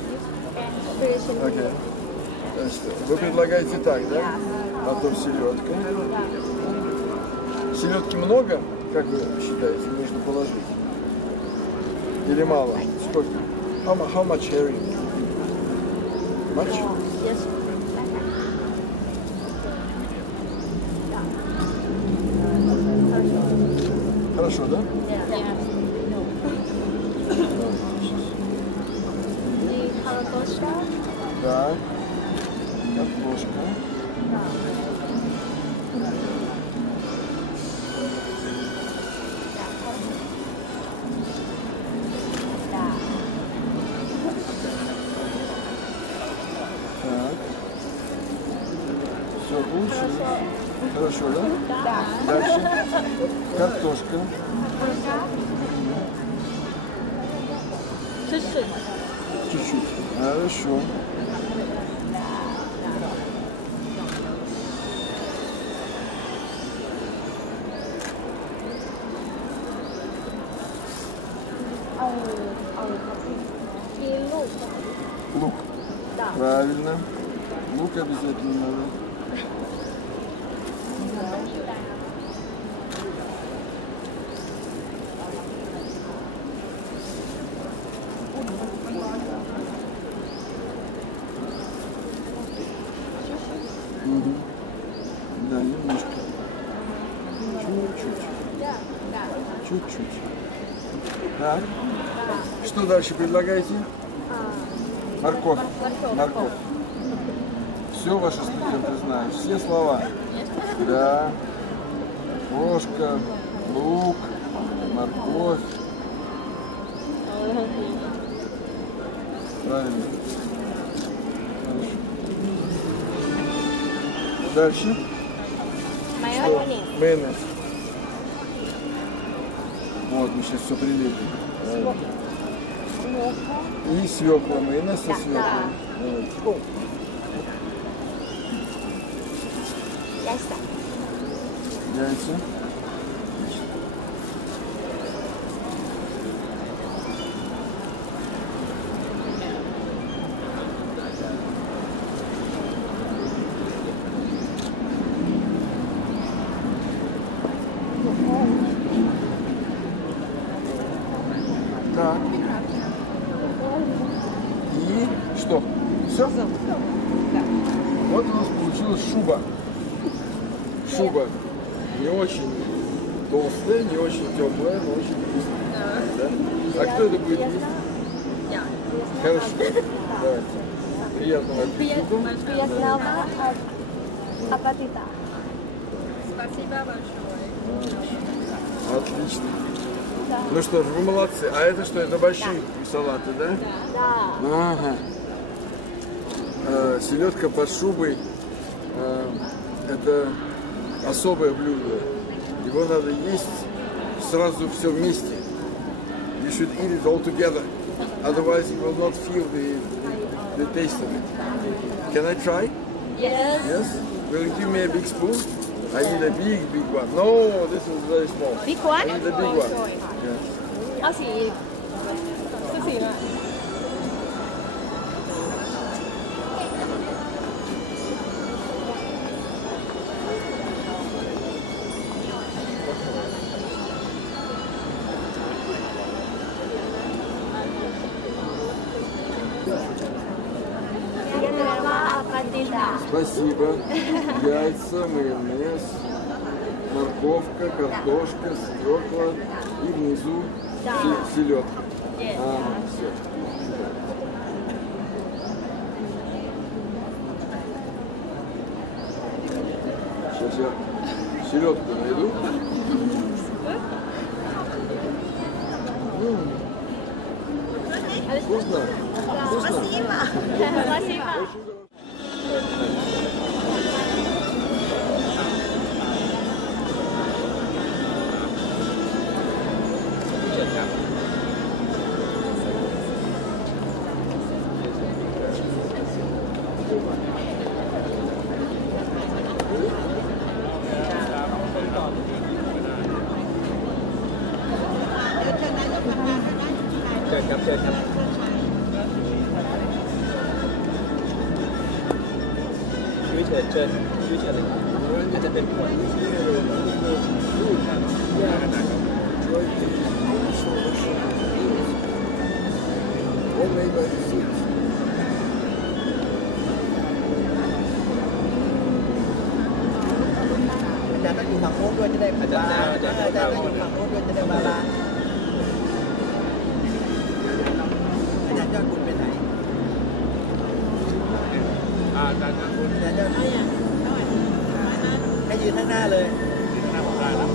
Окей. Значит, вы предлагаете так, да? Потом селедка. Селедки много, как вы считаете, нужно положить? Или мало? Сколько? How much herring? Much? Yes. Хорошо, да? Картошка. Так. Картошка. Так. Все получилось. Хорошо, да? Да. Дальше. Картошка. Чуть-чуть. Чуть-чуть. Хорошо. И лук. Лук. Да. Правильно. Лук обязательно надо. Мгм. Да, немножко. Чуть-чуть. Чуть-чуть. Так. Что дальше предлагаете? Морковь. Морковь. Все ваши студенты знают, все слова. Да. Кошка, лук, морковь. Правильно. Хорошо. Дальше. Что? Майонез. Вот, мы сейчас все прилепим. Правильно. И свекла, майонез со свеклой. Давайте. Яйца. Так. И что? Все? Вот у нас получилась шуба. Шуба. Не очень толстая, не очень теплая, но очень вкусная. Да? А кто это будет есть? Я. Хорошо. Давайте. Приятного аппетита. Приятного аппетита. Спасибо большое. Отлично. Ну что ж, вы молодцы. А это что? Это большие салаты, да? Да. Ага. Селедка под шубой. Это особое блюдо. Его надо есть сразу все вместе. You should eat it all together. Otherwise you will not feel the taste of it. Can I try? Yes. Yes? Will you give me a big spoon? I need a big one. No, this is very small. Big one? I need a big one. Yes. เอาสีสีละ Спасибо. Яйца, майонез, морковка, картошка, свекла и внизу селедка. Ага, все. Сейчас я селедку найду. Вкусно? Спасибо. Спасибо. เชิญครับเชิญครับช่วยเชิญช่วยเชิญเลยอาจจะเป็นผล All made by the Swedes. อาจารย์ต้องอยู่ฝั่งโน้นด้วยจะได้บาลานซ์อาจารย์ต้องอยู่ฝั่งโน้นด้วยจะได้บาลานซ์อาจารย์ยอดคุณไปไหนอาจารย์คุณ อาจารย์ยอดให้ยืนข้างหน้าเลยยืนข้างหน้าผมได้แล้ว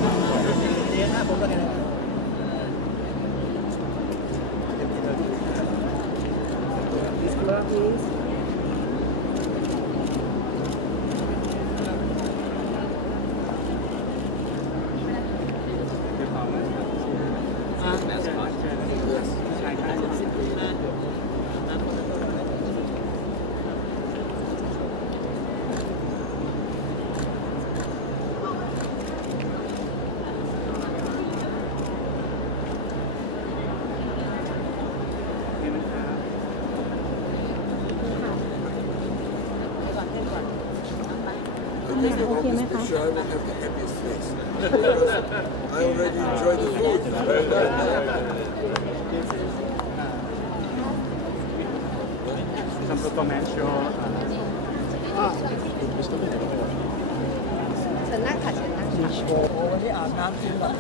ยืนข้างหน้าผมก็ได้I think of all this picture, I will have the happiest face. Because I already enjoyed the food. Some performance show เชิญนั่งค่ะเชิญนั่งโอ้วันนี้อาบน้ำจริงป่ะ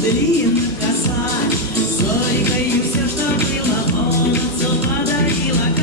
Длинная коса, сколько и все, что было, полностью подарила.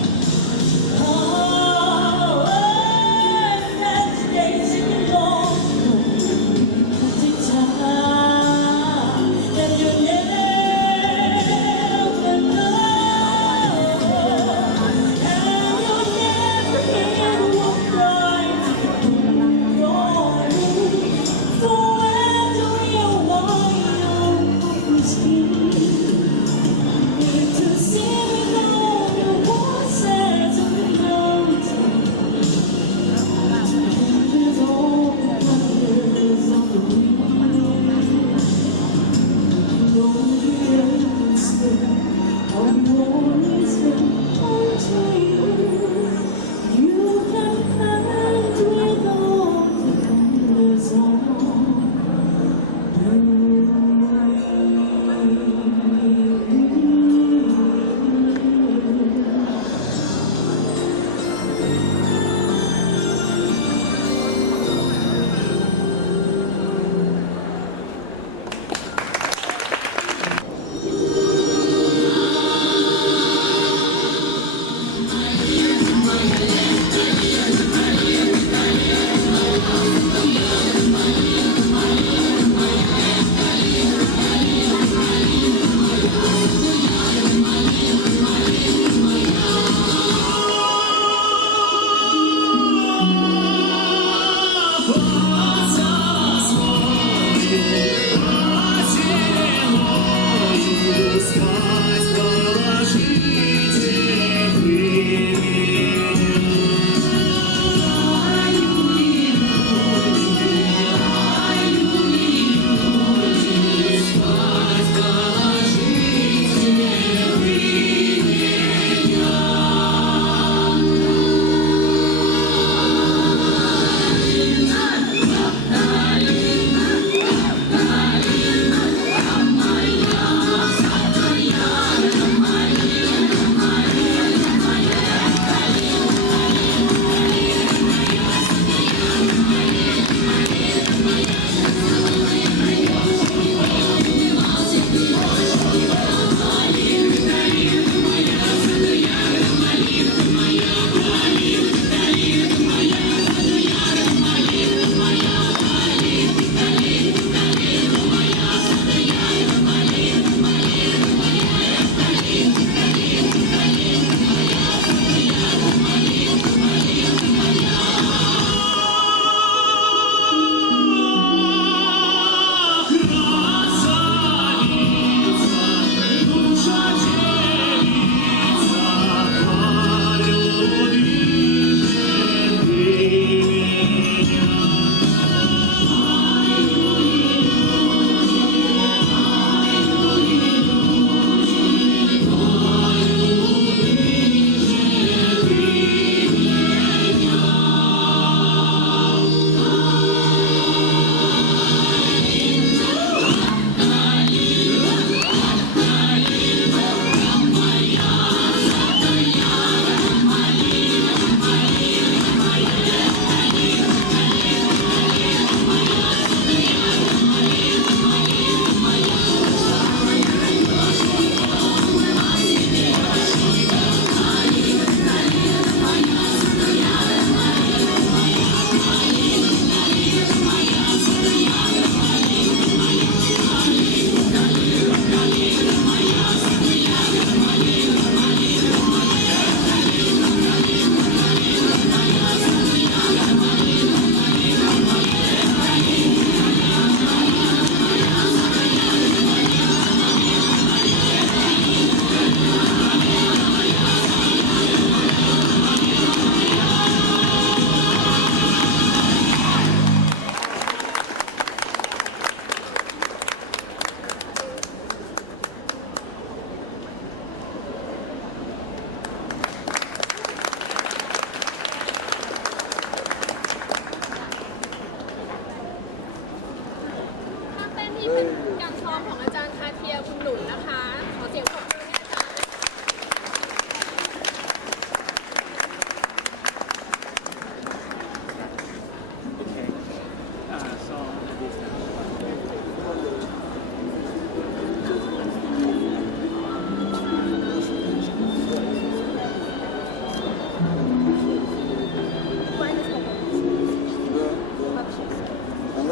ข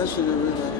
should have been